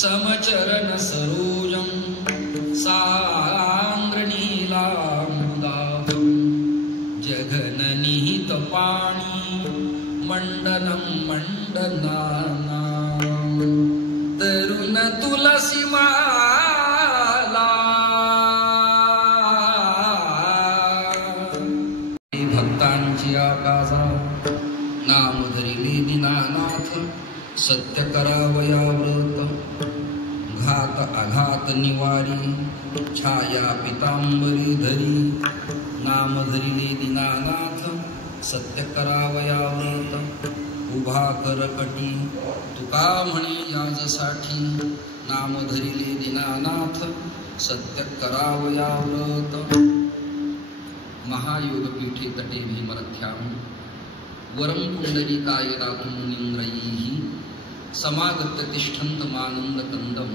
समचरण सरोजं सान्द्रनीलाम्बुदाभं जघननिहितपाणि मण्डनं मण्डनानां तरुणतुलसीमाला भक्तांची आकाशा नाम धरिले दीनानाथ सत्य करावया व्रत घात आघात निवारी छाया पितांबरी धरी नाम धरिले दीनानाथ सत्य करावया व्रत उभा करकटी तुका म्हणे याजसाठी नाम धरिले दीनानाथ सत्य करावया व्रत महायोगपीठे तटे भीमरथ्यां वरं पुंडरीकाय दातुं मुनीन्द्रैः समागत्य तिष्ठन्तमानन्दकन्दं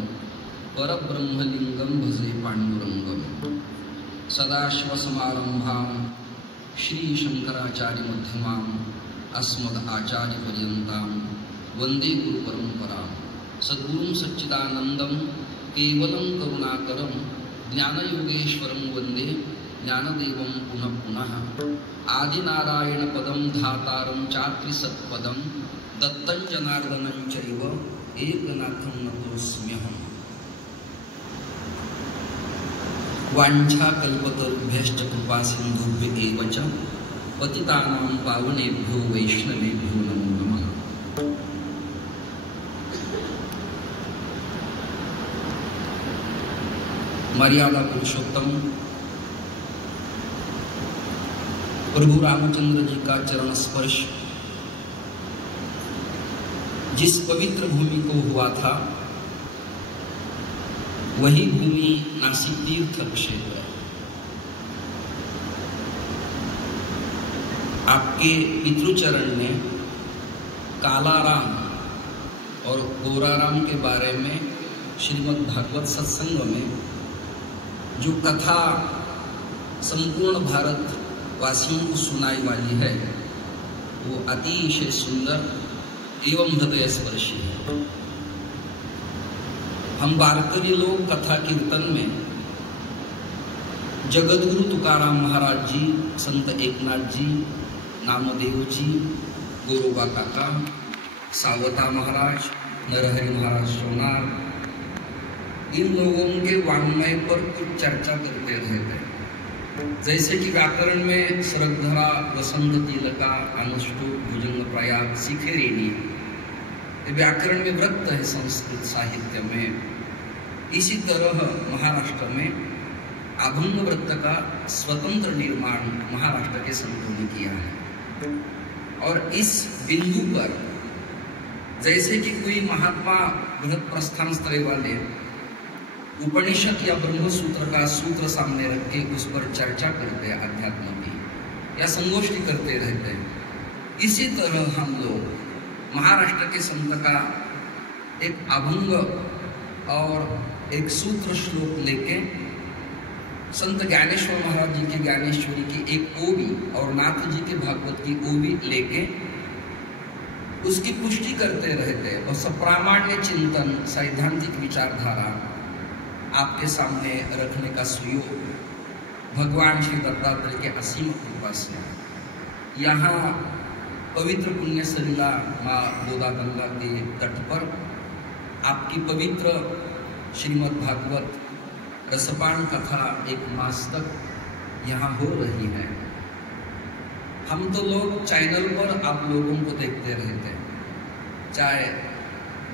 परब्रह्मलिङ्गं भजे पाण्डुरङ्गं सदाशिवसमारम्भां श्रीशङ्कराचार्यमध्यमाम् अस्मदाचार्यपर्यन्तां वन्दे गुरुपरम्परां सद्गुरुं सच्चिदानन्दं केवलं करुणाकरं ज्ञानयोगेश्वरं वन्दे ज्ञानदेवं पुनः पुनः आदिनारायण पदं धातारं चात्रिसत्पदं दत्तं जनार्दनं चैव एकनाथं नतोऽस्म्यहम् वाञ्छाकल्पतरुभ्यश्च कृपासिन्धुभ्य एव च पतितानां पावनेभ्यो वैष्णवेभ्यो नमो नमः। मर्यादा पुरुषोत्तम प्रभु रामचंद्र जी का चरण स्पर्श जिस पवित्र भूमि को हुआ था वही भूमि नासिक तीर्थ क्षेत्र है। आपके पितृचरण में कालाराम और गोराराम के बारे में श्रीमद् भागवत सत्संग में जो कथा संपूर्ण भारत वासियों को सुनाई वाली है वो अतिशय सुंदर एवं हृदय स्पर्शी है। हम वारकरी लोग कथा कीर्तन में जगतगुरु तुकाराम महाराज जी, संत एकनाथ जी, नामदेव जी, गोरोबा काका, सावता महाराज, नरहरि महाराज सोनार, इन लोगों के वाङ्मय पर कुछ चर्चा करते रहते हैं। जैसे कि व्याकरण में सरगधरा, वसंत तिलका, अनुष्टुप, भुजंग प्रयाग, शिखरेणी, व्याकरण में वृत्त है संस्कृत साहित्य में। इसी तरह महाराष्ट्र में अभंग वृत्त का स्वतंत्र निर्माण महाराष्ट्र के संतों ने किया है। और इस बिंदु पर जैसे कि कोई महात्मा बृहत प्रस्थान स्तरे वाले उपनिषद या ब्रह्मसूत्र का सूत्र सामने रख के उस पर चर्चा करते हैं अध्यात्म की या संगोष्ठी करते रहते हैं, इसी तरह हम लोग महाराष्ट्र के संत का एक अभंग और एक सूत्र श्लोक लेके संत ज्ञानेश्वर महाराज जी के ज्ञानेश्वरी की एक ओवी और नाथ जी के भागवत की ओवी लेके उसकी पुष्टि करते रहते हैं और सप्रामाण्य चिंतन, सैद्धांतिक विचारधारा आपके सामने रखने का सुयोग भगवान श्री दत्तात्रेय के असीम कृपा से यहाँ पवित्र पुण्य सलिला माँ गोदा गंगा के तट पर आपकी पवित्र श्रीमद् भागवत रसपान कथा एक मास तक यहाँ हो रही है। हम तो लोग चैनल पर आप लोगों को देखते रहते हैं, चाहे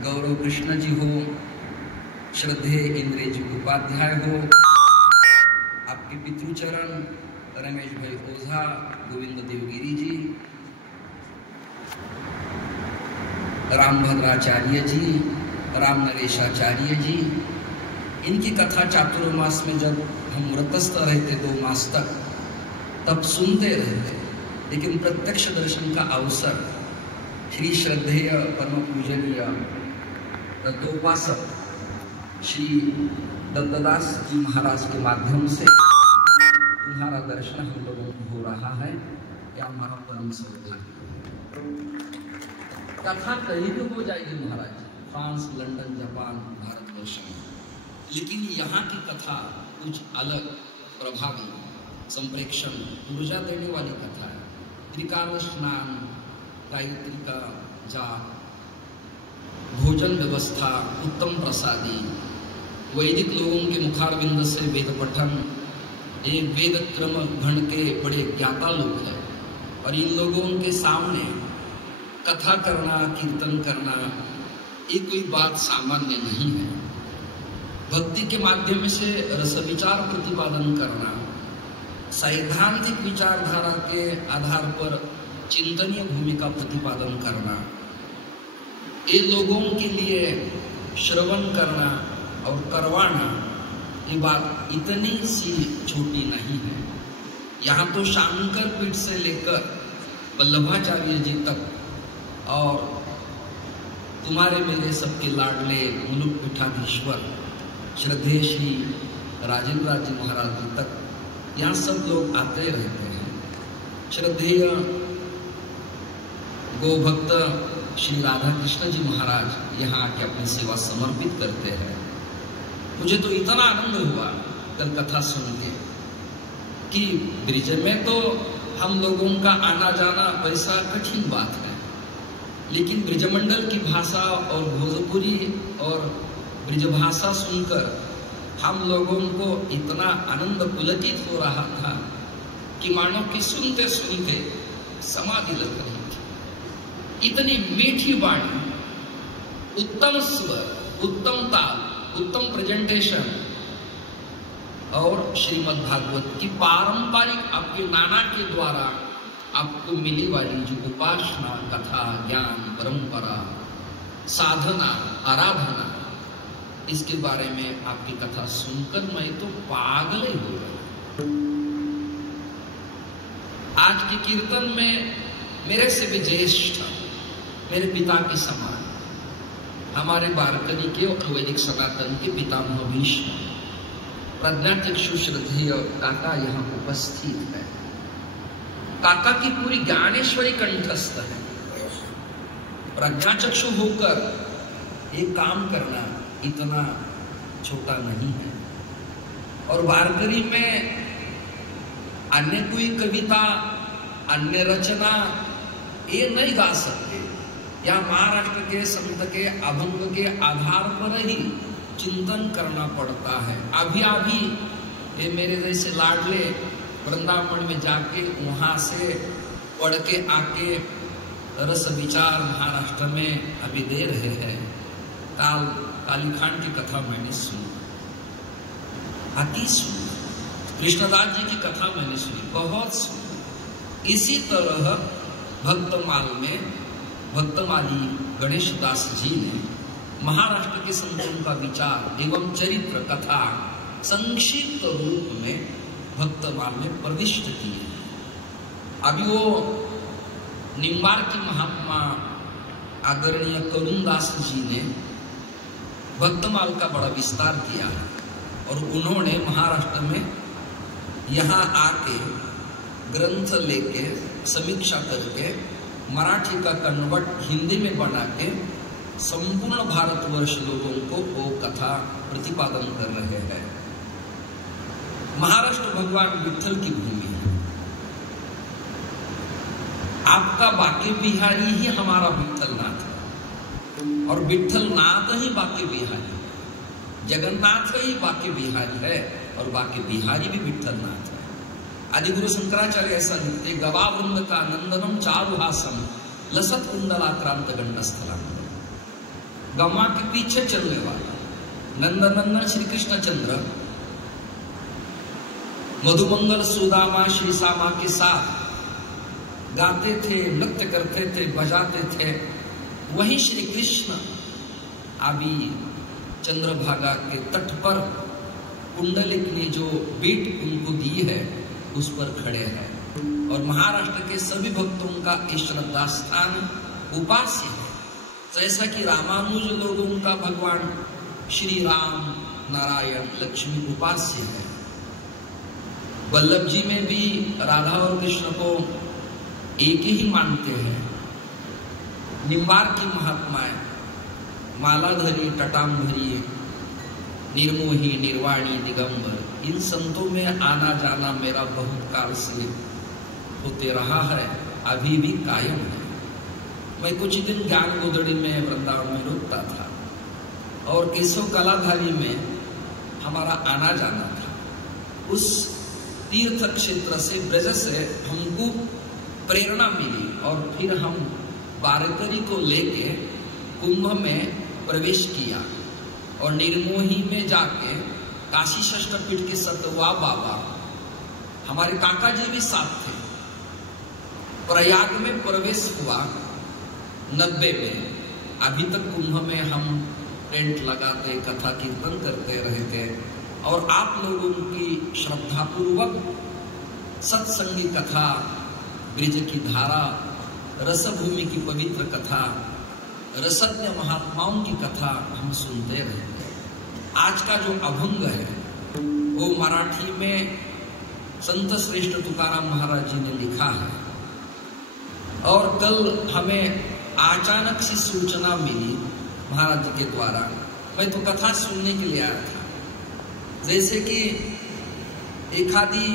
गौरव कृष्ण जी हो, श्रद्धेय इंद्र जी उपाध्याय हो, आपके पितृचरण रमेश भाई ओझा, गोविंद देवगिरी जी, रामभद्राचार्य जी, राम नरेशाचार्य जी, इनकी कथा चातुर्मास में जब हम व्रतस्थ रहते 2 मास तक तब सुनते रहते, लेकिन प्रत्यक्ष दर्शन का अवसर श्री श्रद्धेय परम पूजनीय तत्वोपासक श्री दत्तदास जी महाराज के माध्यम से तुम्हारा दर्शन हम लोगों को हो रहा है, क्या हमारा परम सौभाग्य। कथा कहीं भी हो जाएगी महाराज, फ्रांस, लंदन, जापान, भारत लेकिन यहाँ की कथा कुछ अलग, प्रभावी, संप्रेक्षण, ऊर्जा देने वाली कथा है। त्रिकाल स्नान, गायत्री का जाप, भोजन व्यवस्था, उत्तम प्रसादी, वैदिक लोगों के मुखारविंद से वेद पठन, ये वेद क्रम गण के बड़े ज्ञाता लोग हैं और इन लोगों के सामने कथा करना, कीर्तन करना ये कोई बात सामान्य नहीं है। भक्ति के माध्यम से रस विचार प्रतिपादन करना, सैद्धांतिक विचारधारा के आधार पर चिंतनीय भूमिका प्रतिपादन करना, ये लोगों के लिए श्रवण करना और करवाना, ये बात इतनी सी छोटी नहीं है। यहाँ तो शांकर पीठ से लेकर वल्लभाचार्य जी तक और तुम्हारे मेरे सबके लाडले मुलुक पीठाधीश्वर श्रद्धेय श्री राजेंद्र जी महाराज जी तक यहाँ सब लोग आते रहते हैं। श्रद्धेय गोभक्त श्री राधा कृष्ण जी महाराज यहाँ आके अपनी सेवा समर्पित करते हैं। मुझे तो इतना आनंद हुआ कल कथा सुन के कि ब्रिज में तो हम लोगों का आना जाना वैसा कठिन बात है, लेकिन ब्रिजमंडल की भाषा और भोजपुरी और ब्रिजभाषा सुनकर हम लोगों को इतना आनंद पुलकित हो रहा था कि मानो कि सुनते सुनते समाधि लग रही थी। इतनी मीठी वाणी, उत्तम स्वर, उत्तम ताल, उत्तम प्रेजेंटेशन और श्रीमद् भागवत की पारंपरिक आपके नाना के द्वारा आपको मिली वाली जो उपासना, कथा, ज्ञान, परंपरा, साधना, आराधना, इसके बारे में आपकी कथा सुनकर मैं तो पागल ही हो गया। आज के कीर्तन में मेरे से भी ज्येष्ठ, मेरे पिता के समान, हमारे वारकरी के और वैदिक सनातन के पितामह भीष्म प्रज्ञाचक्षु श्रद्धेय काका यहाँ उपस्थित है। काका की पूरी ज्ञानेश्वरी कंठस्थ है। प्रज्ञाचक्षु होकर ये काम करना इतना छोटा नहीं है। और वारकरी में अन्य कोई कविता, अन्य रचना ये नहीं गा सकते, या महाराष्ट्र के संत के अभंग के आधार पर ही चिंतन करना पड़ता है। अभी अभी ये मेरे जैसे लाडले वृंदावन में जाके वहां से पढ़ के आके रस विचार महाराष्ट्र में अभी दे रहे हैं। कालीखांड की कथा मैंने सुनी, अति सुनी, कृष्णदास जी की कथा मैंने सुनी, बहुत सुनी। इसी तरह भक्तमाल में भक्तमाली गणेश दास जी ने महाराष्ट्र के संतों का विचार एवं चरित्र कथा संक्षिप्त रूप में भक्तमाल में प्रविष्ट की है। अभी वो निम्बार की महात्मा आदरणीय करुणदास जी ने भक्तमाल का बड़ा विस्तार किया और उन्होंने महाराष्ट्र में यहाँ आके ग्रंथ लेके समीक्षा करके मराठी का कन्वर्ट हिंदी में बना के संपूर्ण भारतवर्ष लोगों को वो कथा प्रतिपादन कर रहे हैं। महाराष्ट्र भगवान विट्ठल की भूमि है। आपका बाके बिहारी ही हमारा विट्ठलनाथ है और विट्ठलनाथ ही बाके बिहारी, जगन्नाथ ही बाके बिहारी है और बाके बिहारी भी विट्ठलनाथ है। आदिगुरु शंकराचार्य ऐसा लिखते, गवा वृंद का नंदनम चारुहासम लसत कुंडलाक्रांत गंडस्थलांत। गवा के पीछे चलने वाला नंदनंदन श्री कृष्णचंद्र मधुमंगल सुदामा श्री सामा के साथ गाते थे, नृत्य करते थे, बजाते थे। वही श्री कृष्ण अभी चंद्रभागा के तट पर कुंडलिक ने जो बीट उनको दी है उस पर खड़े हैं और महाराष्ट्र के सभी भक्तों का श्रद्धा स्थान उपास्य है। जैसा कि रामानुज लोगों का भगवान श्री राम, नारायण, लक्ष्मी उपास्य है। वल्लभ जी में भी राधा और कृष्ण को एक ही मानते हैं। निम्बार की महात्माएं मालाधरी, टटामधरी, निर्मोही, निर्वाणी, दिगंबर, इन संतों में आना जाना मेरा बहुत काल से होते रहा है, अभी भी कायम है। मैं कुछ दिन ज्ञान गोदड़ी में वृंदावन में रुकता था और केशव कलाधारी में हमारा आना जाना था। उस तीर्थ क्षेत्र से, ब्रज से हमको प्रेरणा मिली और फिर हम बारकरी को लेके कुंभ में प्रवेश किया और निर्मोही में जाके काशी षष्ठपीठ के सतवा बाबा, हमारे काका जी भी साथ थे। प्रयाग में प्रवेश हुआ 90 में। अभी तक कुंभ में हम टेंट लगाते, कथा कीर्तन करते रहते और आप लोगों की श्रद्धापूर्वक सत्संगी कथा, ब्रिज की धारा, रसभूमि की पवित्र कथा, रसज्ञ महात्माओं की कथा हम सुनते रहते। आज का जो अभंग है वो मराठी में संत श्रेष्ठ तुकाराम महाराज जी ने लिखा है और कल हमें अचानक सी सूचना मिली महाराज जी के द्वारा। मैं तो कथा सुनने के लिए आया था। जैसे कि एखादी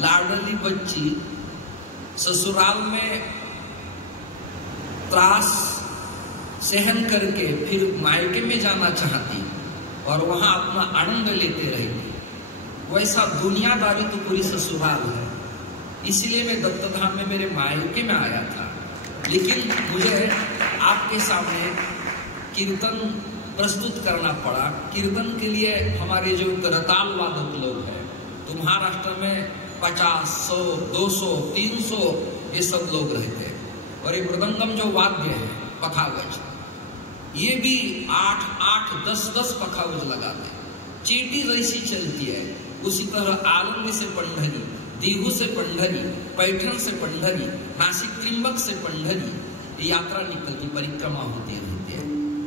लाडली बच्ची ससुराल में त्रास सहन करके फिर मायके में जाना चाहती और वहां अपना आनंद लेते रहेगी, वैसा दुनियादारी तो पूरी ससुराल है। इसलिए मैं दत्तधाम में मेरे मायके में आया था, लेकिन मुझे आपके सामने कीर्तन प्रस्तुत करना पड़ा। कीर्तन के लिए हमारे जो करताल वादक लोग हैं, तो महाराष्ट्र में 50, 100, 200, 300 ये सब लोग रहते हैं। और ये मृदंगम जो वाद्य है पखावज, ये भी 8-8, 10-10 पखावज लगाते। चींटी जैसी चलती है, उसी तरह आलंदी से पंढरी, दीहू से पंढरी, पैठण से पंढरी, नासिक त्रिंबक से पंढरी यात्रा निकलती, परिक्रमा होती रहती है।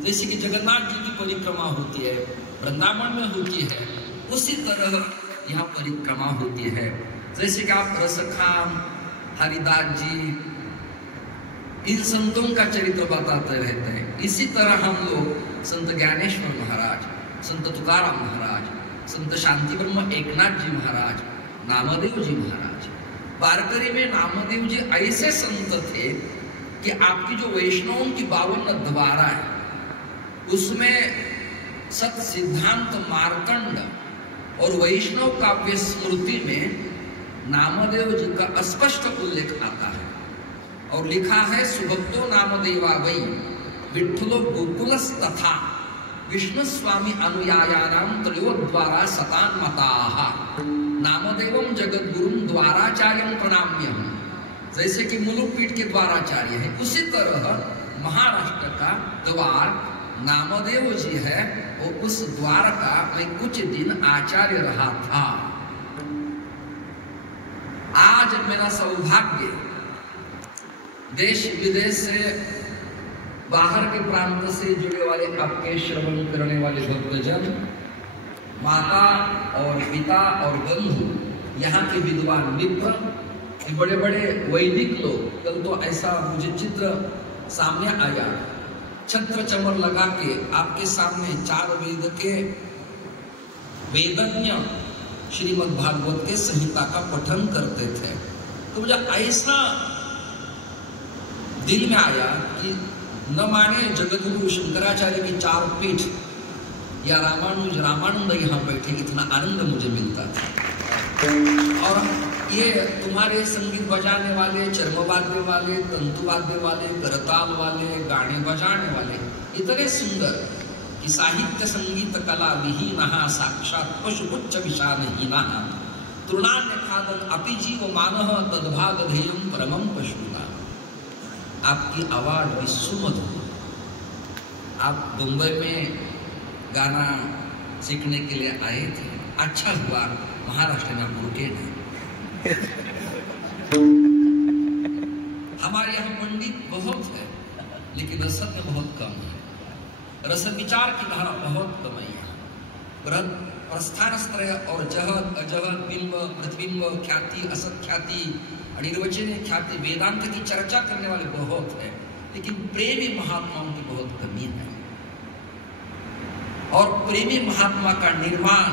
जैसे कि जगन्नाथ जी की परिक्रमा होती है, वृंदावन में होती है, उसी तरह यहाँ परिक्रमा होती है। जैसे कि आप रसखान, हरिदास जी, इन संतों का चरित्र बताते रहते हैं। इसी तरह हम लोग संत ज्ञानेश्वर महाराज, संत तुकाराम महाराज, संत शांति ब्रह्म एकनाथ जी महाराज, नामदेव जी महाराज, बारकरी में नामदेव जी ऐसे संत थे कि आपकी जो वैष्णवों की 52 द्वारा है उसमें सत सिद्धांत मार्कंड और वैष्णव काव्य स्मृति में नामदेव जी का स्पष्ट उल्लेख आता है और लिखा है, सुभक्तो नामदेवा वै विठ्ठलो गोकुलस तथा विष्णु स्वामी अनुयायानाम त्रयोद्वारा सतान मताः नामदेवम जगद्गुरुम द्वाराचार्यम प्रणाम्यहम्। जैसे कि मुलुकपीठ के द्वाराचार्य है, उसी तरह महाराष्ट्र का द्वार नामदेव जी है और उस द्वार का मैं कुछ दिन आचार्य रहा था। आज मेरा सौभाग्य देश विदेश से, बाहर के प्रांत से जुड़े वाले आपके श्रवण करने वाले भक्तजन, माता और पिता और बंधु, यहाँ के विद्वान मित्र, बड़े बड़े वैदिक लोग, कल तो ऐसा मुझे चित्र सामने आया, छत्र चमर लगा के आपके सामने 4 वेद के वेदज्ञ श्रीमद् भागवत के संहिता का पठन करते थे। तो मुझे ऐसा दिल में आया कि न माने जगतगुरु शंकराचार्य की 4 पीठ या रामानंद यहाँ बैठे, इतना आनंद मुझे मिलता था। और ये तुम्हारे संगीत बजाने वाले, चर्मवाद्य वाले, तंतुवाद्य वाले, करताल वाले, गाने बजाने वाले इतने सुंदर कि साहित्य संगीत कला विहीनः साक्षात् पशुपुच्छ विषानहीनः तृणान्य खादन अपि जीव मानः तद्भाग ध्येयं परमं पशुना। आपकी आवाज भी सुमधुर। आप मुंबई में गाना सीखने के लिए आए थे, अच्छा हुआ महाराष्ट्र में आप रुके नहीं। हमारे यहाँ पंडित बहुत है, लेकिन रसद में बहुत कम है। रस विचार की धारा बहुत कम है यहाँ। प्रस्थानत्रय और जहद अजहद, बिंब प्रतिबिंब, ख्याति असत ख्याति, अनिर्वचनीय ख्याति, वेदांत की चर्चा करने वाले बहुत है, लेकिन प्रेमी महात्माओं की बहुत कमी है। और प्रेमी महात्मा का निर्माण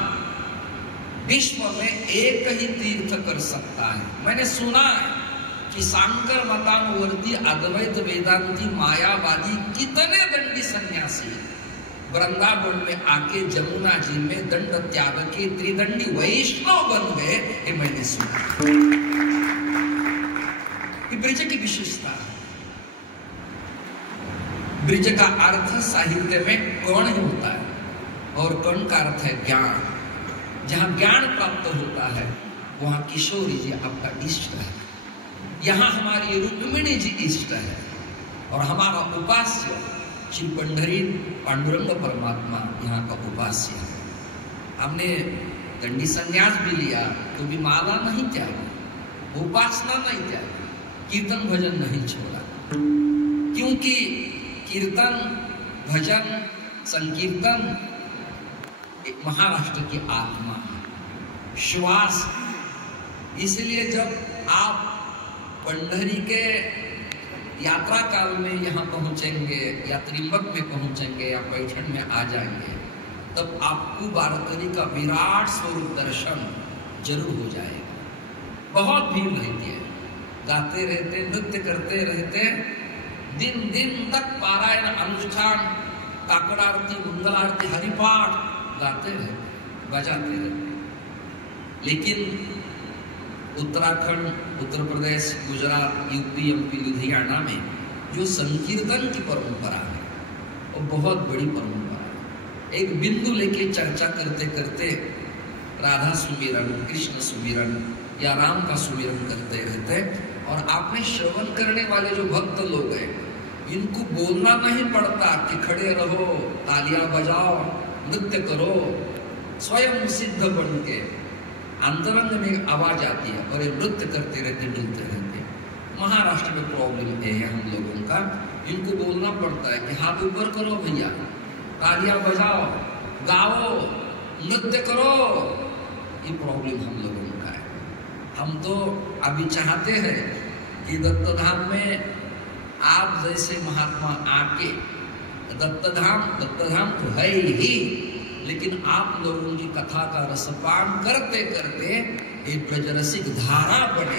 विश्व में एक ही तीर्थ कर सकता है। मैंने सुना है कि सांकर मतानुवर्ती, अद्वैत वेदांती, मायावादी कितने दंडी सन्यासी वृंदावन में आके जमुना जी में दंड त्याग के त्रिदंडी वैष्णव बन गए, ये मैंने सुना। ये ब्रज की विशेषता है। ब्रज का अर्थ साहित्य में कण ही होता है, और कण का अर्थ है ज्ञान। जहां ज्ञान प्राप्त होता है वहां किशोरी जी आपका इष्ट है, यहाँ हमारी रुक्मिणी जी इष्ट है, और हमारा उपास्य श्री पंढरी पांडुरंग परमात्मा यहाँ का उपास्य है। हमने दंडी संन्यास भी लिया तो भी माला नहीं त्यागा, उपासना नहीं त्यागा, कीर्तन भजन नहीं छोड़ा, क्योंकि कीर्तन भजन संकीर्तन एक महाराष्ट्र की आत्मा है, श्वास। इसलिए जब आप पंढरी के यात्रा काल में यहाँ पहुंचेंगे या त्रिंबक में पहुंचेंगे या पैठण में आ जाएंगे, तब आपको वारकरी का विराट स्वरूप दर्शन जरूर हो जाएगा। बहुत भीड़ रहती है, गाते रहते, नृत्य करते रहते, दिन दिन तक पारायण, अनुष्ठान, काकड़ आरती, मंगल आरती, हरिपाठ गाते रहते, बजाते रहते। लेकिन उत्तराखंड, उत्तर प्रदेश, गुजरात, यूपी, एमपी, लुधियाना में जो संकीर्तन की परंपरा है वो बहुत बड़ी परंपरा है। एक बिंदु लेके चर्चा करते करते राधा सुमिरन, कृष्ण सुमिरन या राम का सुमिरन करते रहते, और आपने श्रवण करने वाले जो भक्त लोग हैं इनको बोलना नहीं पड़ता कि खड़े रहो, तालियां बजाओ, नृत्य करो, स्वयं सिद्ध बन के अंतरंग में आवाज आती है और ये नृत्य करते रहते, डुलते रहते। महाराष्ट्र में प्रॉब्लम है हम लोगों का, इनको बोलना पड़ता है कि हाथ ऊपर करो भैया, तालियां बजाओ, गाओ, नृत्य करो। ये प्रॉब्लम हम लोगों का है। हम तो अभी चाहते हैं कि दत्तधाम में आप जैसे महात्मा आके, दत्तधाम तो है ही, लेकिन आप लोगों की कथा का रसपान करते करते एक ब्रजरसिक धारा बने।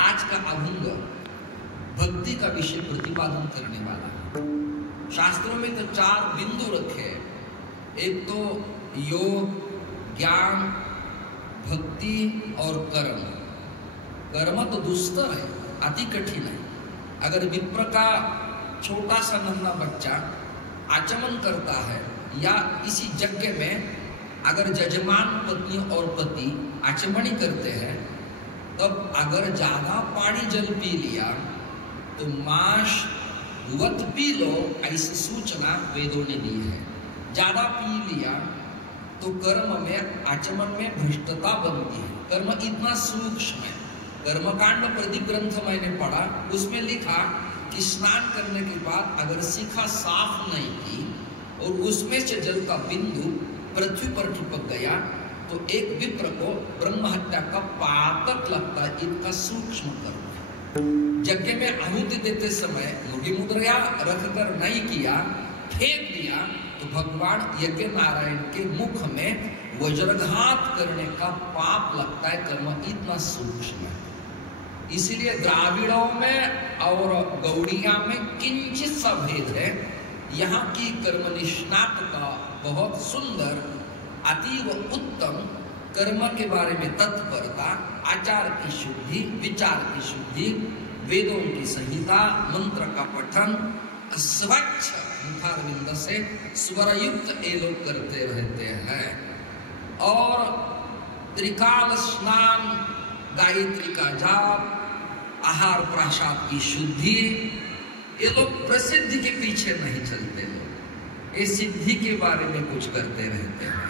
आज का अभंग भक्ति का विषय प्रतिपादन करने वाला है। शास्त्रों में तो 4 बिंदु रखे, एक तो योग, ज्ञान, भक्ति और कर्म। कर्म तो दुस्तर है, अति कठिन है। अगर विप्र का छोटा सा नन्हा बच्चा आचमन करता है या इसी यज्ञ में अगर जजमान पत्नी और पति आचमनी करते हैं, तब अगर ज्यादा पानी जल पी लिया तो माश वत पी लो, ऐसी सूचना वेदों ने दी है। ज्यादा पी लिया तो कर्म में, आचमन में भ्रष्टता बनती है। कर्म इतना सूक्ष्म है। कर्मकांड प्रदीप ग्रंथ मैंने पढ़ा, उसमें लिखा कि स्नान करने के बाद अगर शिखा साफ नहीं की और उसमें से जल का बिंदु पृथ्वी पर चिपक गया तो एक विप्र को ब्रह्म हत्या का पातक लगता है। इनका सूक्ष्म कर्म। यज्ञ में आहुति देते समय मुड़ी मुद्रा रखकर नहीं किया, फेंक दिया, तो भगवान यज्ञ नारायण के मुख में वज्रघात करने का पाप लगता है। कर्म इतना सूक्ष्म है। इसलिए द्राविड़ों में और गौड़िया में किंचित सा भेद है। यहाँ की कर्म निष्णातता बहुत सुंदर, अतीव उत्तम, कर्म के बारे में तत्परता, आचार की शुद्धि, विचार की शुद्धि, वेदों की संहिता, मंत्र का पठन, स्वच्छ मुखारविंद से स्वरयुक्त ये लोग करते रहते हैं। और त्रिकाल स्नान, गायत्री का जाप, आहार प्राशाद की शुद्धि, ये लोग प्रसिद्धि के पीछे नहीं चलते। लोग ये सिद्धि के बारे में कुछ करते रहते हैं।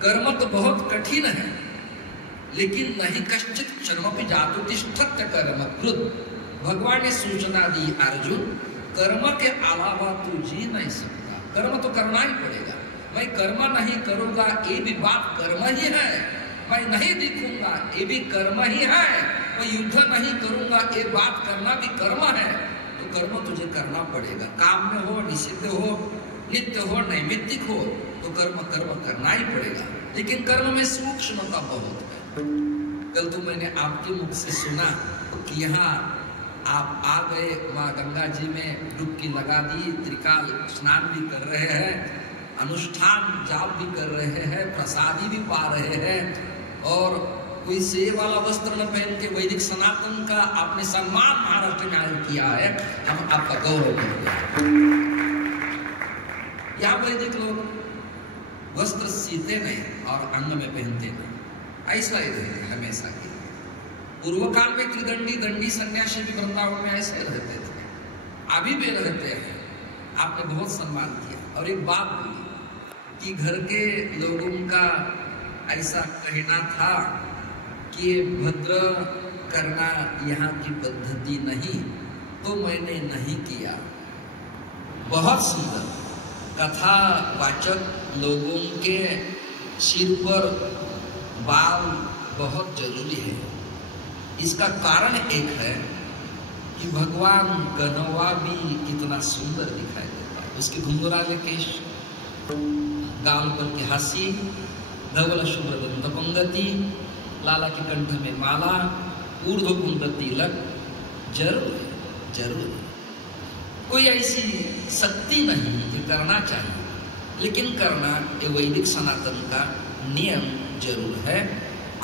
कर्म तो बहुत कठिन है, लेकिन नहीं कश्चित क्षणमपि जातु तिष्ठत्य कर्म कृत। भगवान ने सूचना दी, अर्जुन कर्म के अलावा तू जी नहीं सकता। कर्म तो करना ही पड़ेगा। मैं कर्म नहीं करूंगा ये भी बात कर्म ही है। मैं नहीं दिखूंगा ये भी कर्म ही है। मैं युद्ध नहीं करूंगा ये बात करना भी कर्म है। तो कर्म तुझे करना पड़ेगा। काम में हो, निषिद्ध हो, नित्य हो, नैमित्तिक हो, तो कर्म करना ही पड़ेगा। लेकिन कर्म में सूक्ष्मता बहुत है। कल तो मैंने आपके मुख से सुना कि यहाँ आप आ गए, माँ गंगा जी में डुबकी लगा दी, त्रिकाल स्नान भी कर रहे हैं, अनुष्ठान जाप भी कर रहे हैं, प्रसादी भी पा रहे हैं, और कोई सेब वाला वस्त्र न पहन के वैदिक सनातन का आपने सम्मान महाराष्ट्र में आयोजित किया है। हम आपका गौरव करते हैं। यहाँ वैदिक लोग वस्त्र सीते नहीं और अंग में पहनते नहीं, ऐसा ही रहे हमेशा की। पूर्व काल में त्रिदंडी दंडी सन्यासी भी वृंदावन में ऐसे रहते थे, अभी भी रहते हैं। आपने बहुत सम्मान किया। और एक बात बोली कि घर के लोगों का ऐसा कहना था कि भद्र करना यहाँ की पद्धति नहीं, तो मैंने नहीं किया। बहुत सुंदर कथा वाचक लोगों के सिर पर बाल बहुत जरूरी है। इसका कारण एक है कि भगवान गनवा भी कितना सुंदर दिखाई देता है। उसके घुंघराले केश, गाल पर की हासी, धवल शुभ्र दंत पंगति, लाला के कंठ में माला, ऊर्ध्व कुंड तिलक, जरूर है, जरूर है। कोई ऐसी शक्ति नहीं कि करना चाहिए, लेकिन करना ये वैदिक सनातन का नियम जरूर है।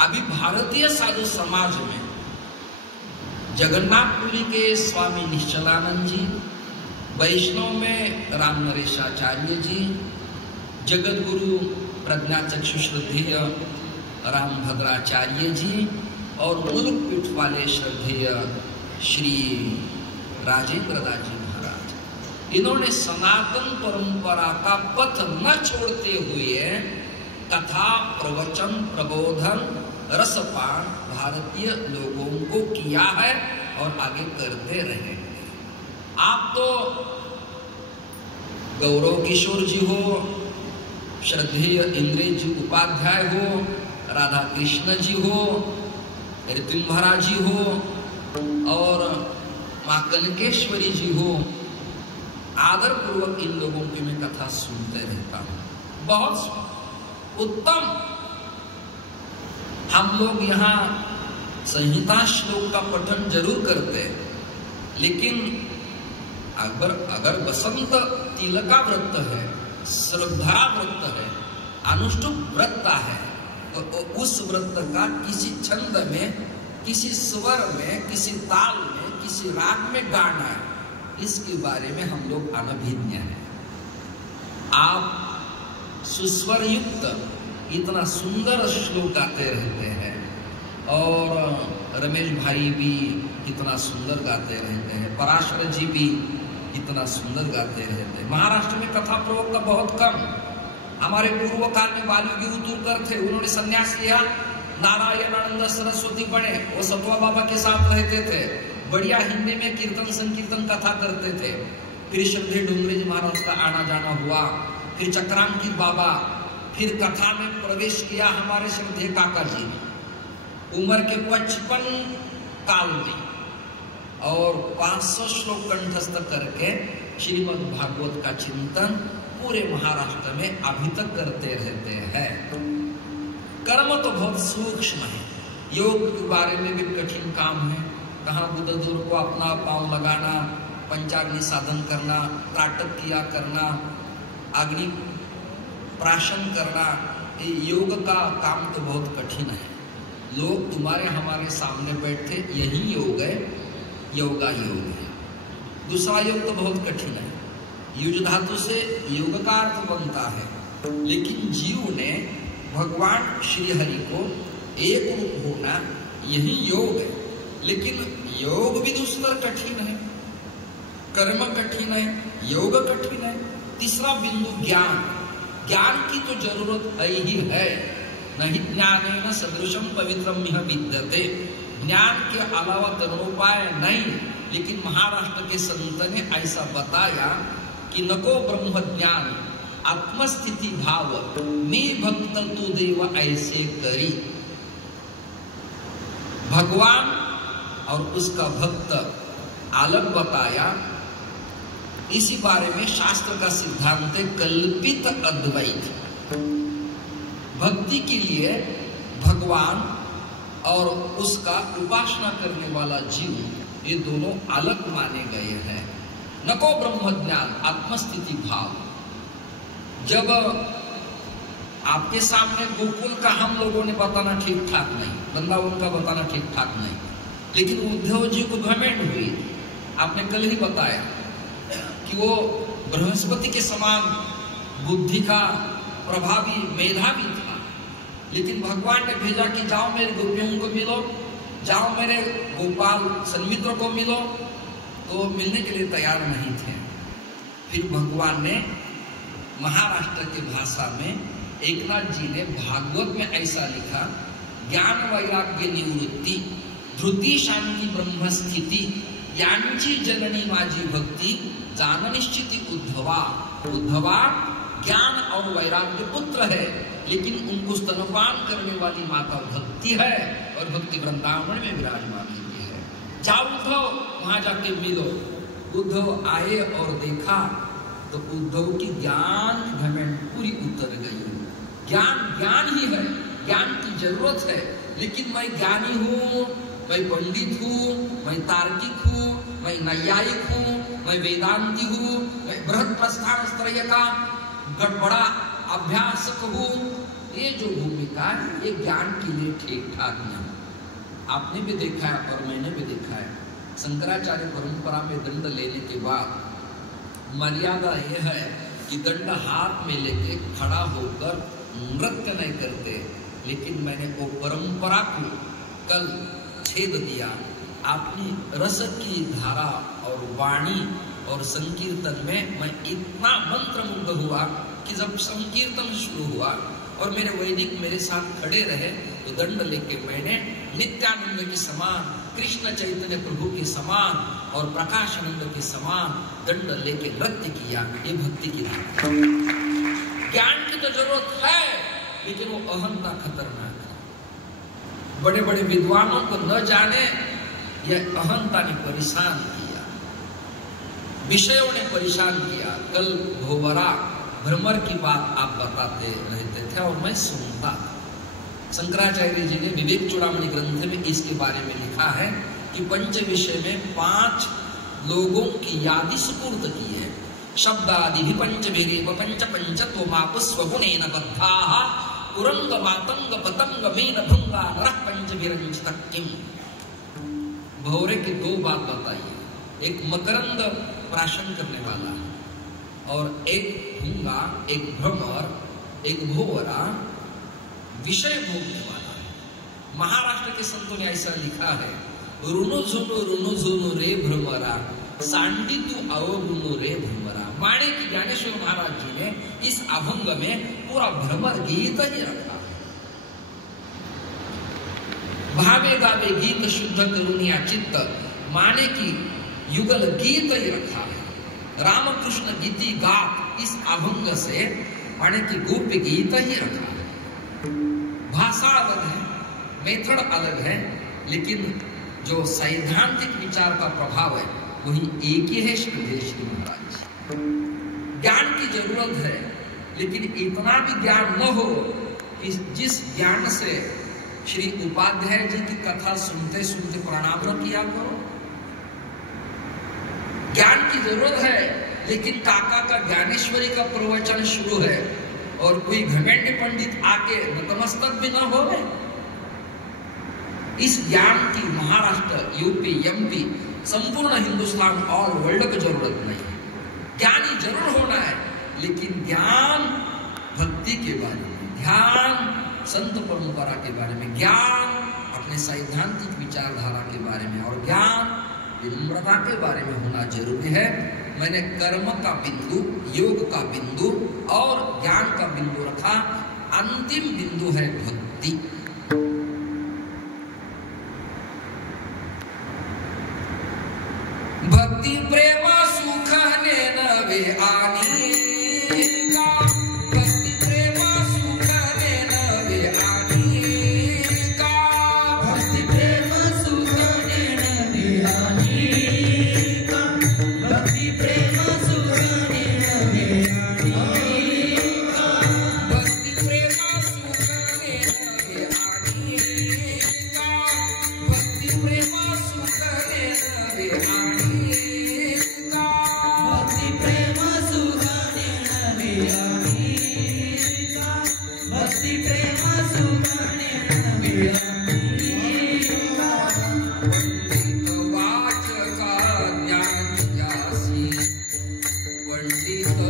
अभी भारतीय साधु समाज में जगन्नाथपुरी के स्वामी निश्चलानंद जी, वैष्णव में राम नरेशाचार्य जी, जगत गुरु प्रज्ञाचक्षु श्रद्धेय राम भद्राचार्य जी, और मुलुक पीठ वाले श्रद्धेय श्री राजेंद्र दास जी महाराज, इन्होंने सनातन परंपरा का पथ न छोड़ते हुए कथा प्रवचन प्रबोधन रसपान भारतीय लोगों को किया है और आगे करते रहेंगे। आप तो गौरव किशोर जी हो, श्रद्धेय इंद्रेश जी उपाध्याय हो, राधा कृष्ण जी हो, ऋतु महाराज जी हो, और माँ कनकेश्वरी जी हो, आदर पूर्वक इन लोगों की मैं कथा सुनते रहता हूँ। बहुत उत्तम। हम लोग यहाँ संहिता श्लोक का पठन जरूर करते हैं, लेकिन अगर बसंत तिलका व्रत है, श्रद्धा व्रत है, अनुष्ठुप व्रत है, तो उस व्रत का किसी छंद में, किसी स्वर में, किसी ताल में, किसी राग में गाना है, इसके बारे में हम लोग अनभिज्ञ हैं। आप सुस्वर युक्त इतना सुंदर श्लोक गाते रहते हैं, और रमेश भाई भी इतना सुंदर गाते रहते हैं, पराशर जी भी इतना सुंदर गाते रहते हैं। महाराष्ट्र में कथा प्रवक्ता बहुत कम। हमारे पूर्व काल में बालयोगी उतुरकर थे, उन्होंने संन्यास लिया, नारायणानंद सरस्वती पढ़े, वो सतवा बाबा के साथ रहते थे, बढ़िया हिंदी में कीर्तन संकीर्तन कथा करते थे। फिर श्रद्धेय डोंगरे जी महाराज का आना जाना हुआ, फिर चक्रांकित बाबा, फिर कथा में प्रवेश किया हमारे श्रद्धेय काका जी उम्र के 55 काल में, और 500 श्लोक कंठस्थ करके श्रीमद् भागवत का चिंतन पूरे महाराष्ट्र में अभी तक करते रहते हैं। कर्म तो बहुत सूक्ष्म है, योग के बारे में भी कठिन काम है। कहाँ बुधदूर को अपना पांव लगाना, पंचाग्नि साधन करना, त्राटक किया करना, अग्नि प्राशन करना, ये योग का काम तो बहुत कठिन है। लोग तुम्हारे हमारे सामने बैठे, यही योग है, योगा योग है। दूसरा योग तो बहुत कठिन है, युज धातु से योग का अर्थ बनता है, लेकिन जीव ने भगवान श्री हरि को एक रूप होना, यही योग है। लेकिन योग भी दूसरा कठिन है, कर्म कठिन है, योग कठिन है। तीसरा बिंदु ज्ञान, ज्ञान की तो जरूरत ही है। नहीं ज्ञानेन सदृशम पवित्रम यह विद्यते, ज्ञान के अलावा तरणोपाय नहीं। लेकिन महाराष्ट्र के संत ने ऐसा बताया कि नको ब्रह्म ज्ञान आत्मस्थिति भाव में भक्त तू देव ऐसे करी। भगवान और उसका भक्त अलग बताया, इसी बारे में शास्त्र का सिद्धांत है कल्पित अद्वैत। भक्ति के लिए भगवान और उसका उपासना करने वाला जीव, ये दोनों अलग माने गए हैं। नको ब्रह्म ज्ञान आत्मस्थिति भाव। जब आपके सामने गोकुल का हम लोगों ने बताना ठीक ठाक नहीं, वृंदावन का बताना ठीक ठाक नहीं, लेकिन उद्धव जी को घमंड हुई। आपने कल ही बताया कि वो बृहस्पति के समान बुद्धि का प्रभावी मेधावी था, लेकिन भगवान ने भेजा कि जाओ मेरे गोपियों को मिलो, जाओ मेरे गोपाल सन्मित्र को मिलो, तो मिलने के लिए तैयार नहीं थे। फिर भगवान ने महाराष्ट्र की भाषा में एकनाथ जी ने भागवत में ऐसा लिखा, ज्ञान वैराग्य निवृत्ति धृति शांति ब्रह्म स्थिति यांची जननी माझी भक्ति जान निश्चिति उद्धवा। उद्धवा ज्ञान और वैराग्य पुत्र है, लेकिन उनको स्तनपान करने वाली माता भक्ति है और भक्ति वृंदावन में विराजमान होती है। जाओ उद्धव, वहां जाके मिलो। उद्धव आए और देखा तो उद्धव की ज्ञान की घमंड पूरी उतर गई। ज्ञान ज्ञान ही है, ज्ञान की जरूरत है, लेकिन मैं ज्ञानी हूँ, मैं पंडित हूँ, मैं तार्किक हूँ, मैं नैयायिक हूँ, मैं वेदांती हूँ, मैं बृहद प्रस्थान त्रय का गड़बड़ा अभ्यासक हूँ, ये जो भूमिका है ये ज्ञान के लिए ठीक ठाक नहीं। आपने भी देखा है और मैंने भी देखा है, शंकराचार्य परंपरा में दंड लेने के बाद मर्यादा यह है कि दंड हाथ में लेके खड़ा होकर नृत्य नहीं करते, लेकिन मैंने वो परंपरा को कल छेद दिया। अपनी रस की धारा और वाणी और संकीर्तन में मैं इतना मंत्रमुग्ध हुआ कि जब संकीर्तन शुरू हुआ और मेरे वैदिक मेरे साथ खड़े रहे तो दंड लेके मैंने नित्यानंद के समान, कृष्ण चैतन्य प्रभु के समान और प्रकाशानंद के समान दंड लेके नृत्य किया। ये भक्ति की धारा। ज्ञान की तो जरूरत है, लेकिन वो अहंता खतरनाक है। बड़े बड़े विद्वानों को न जाने यह अहंता ने परेशान किया, विषयों ने परेशान किया। कल भोवरा भ्रमर की बात आप बताते रहते थे और मैं सुनता। शंकराचार्य जी ने विवेक चूड़ामणि ग्रंथ में इसके बारे में लिखा है कि पंच विषय में 5 लोगों की यादी सुपुर्द की है। शब्दादि भी पंचभिरेव पंच पंचत्व मापुस्वगुणेन बद्धाः कुरंग मातंग पतंग मेन भृंगा नरः पंचभिरंचितः किम। भौरे की 2 बात बताइए, एक मकरंद प्राशन करने वाला और एक भृंगा, एक भ्रमर, एक भोवरा विषय भोगने वाला है। महाराष्ट्र के संतों ने ऐसा लिखा है, रुनु झुनु रे भ्रमरा सांडी तू अवगुनु रे भ्रमरा। माणे की ज्ञानेश्वर महाराज जी ने इस अभंग में पूरा भ्रमर गीत ही रखा। भावे गावे गीत शुद्ध करुणिया चित्त, माने की युगल गीत ही रखा है। रामकृष्ण गीति गात इस अभंग से माने की गोप्य गीत ही रखा है। भाषा अलग है, मेथड अलग है, लेकिन जो सैद्धांतिक विचार का प्रभाव है वही एक ही है। श्रीदेश महाराज ज्ञान की जरूरत है, लेकिन इतना भी ज्ञान न हो कि जिस ज्ञान से श्री उपाध्याय जी की कथा सुनते सुनते प्रणाम न किया करो। ज्ञान की जरूरत है, लेकिन काका का ज्ञानेश्वरी का प्रवचन शुरू है और कोई घमंडी पंडित आके नतमस्तक भी न हो। इस ज्ञान की महाराष्ट्र, यूपी, एमपी, संपूर्ण हिंदुस्तान और वर्ल्ड को जरूरत नहीं है। ज्ञानी जरूर होना है, लेकिन ज्ञान भक्ति के बारे में, ध्यान संत परंपरा के बारे में, ज्ञान अपने सैद्धांतिक विचारधारा के बारे में और ज्ञान विनम्रता के बारे में होना जरूरी है। मैंने कर्म का बिंदु, योग का बिंदु और ज्ञान का बिंदु रखा। अंतिम बिंदु है भक्ति। भक्ति प्रेम सुख ने नवे आनी का, भक्ति प्रेम सुख ने नवे आनी का, भक्ति प्रेम सुख ने नवे आनी का, भक्ति प्रेम सुख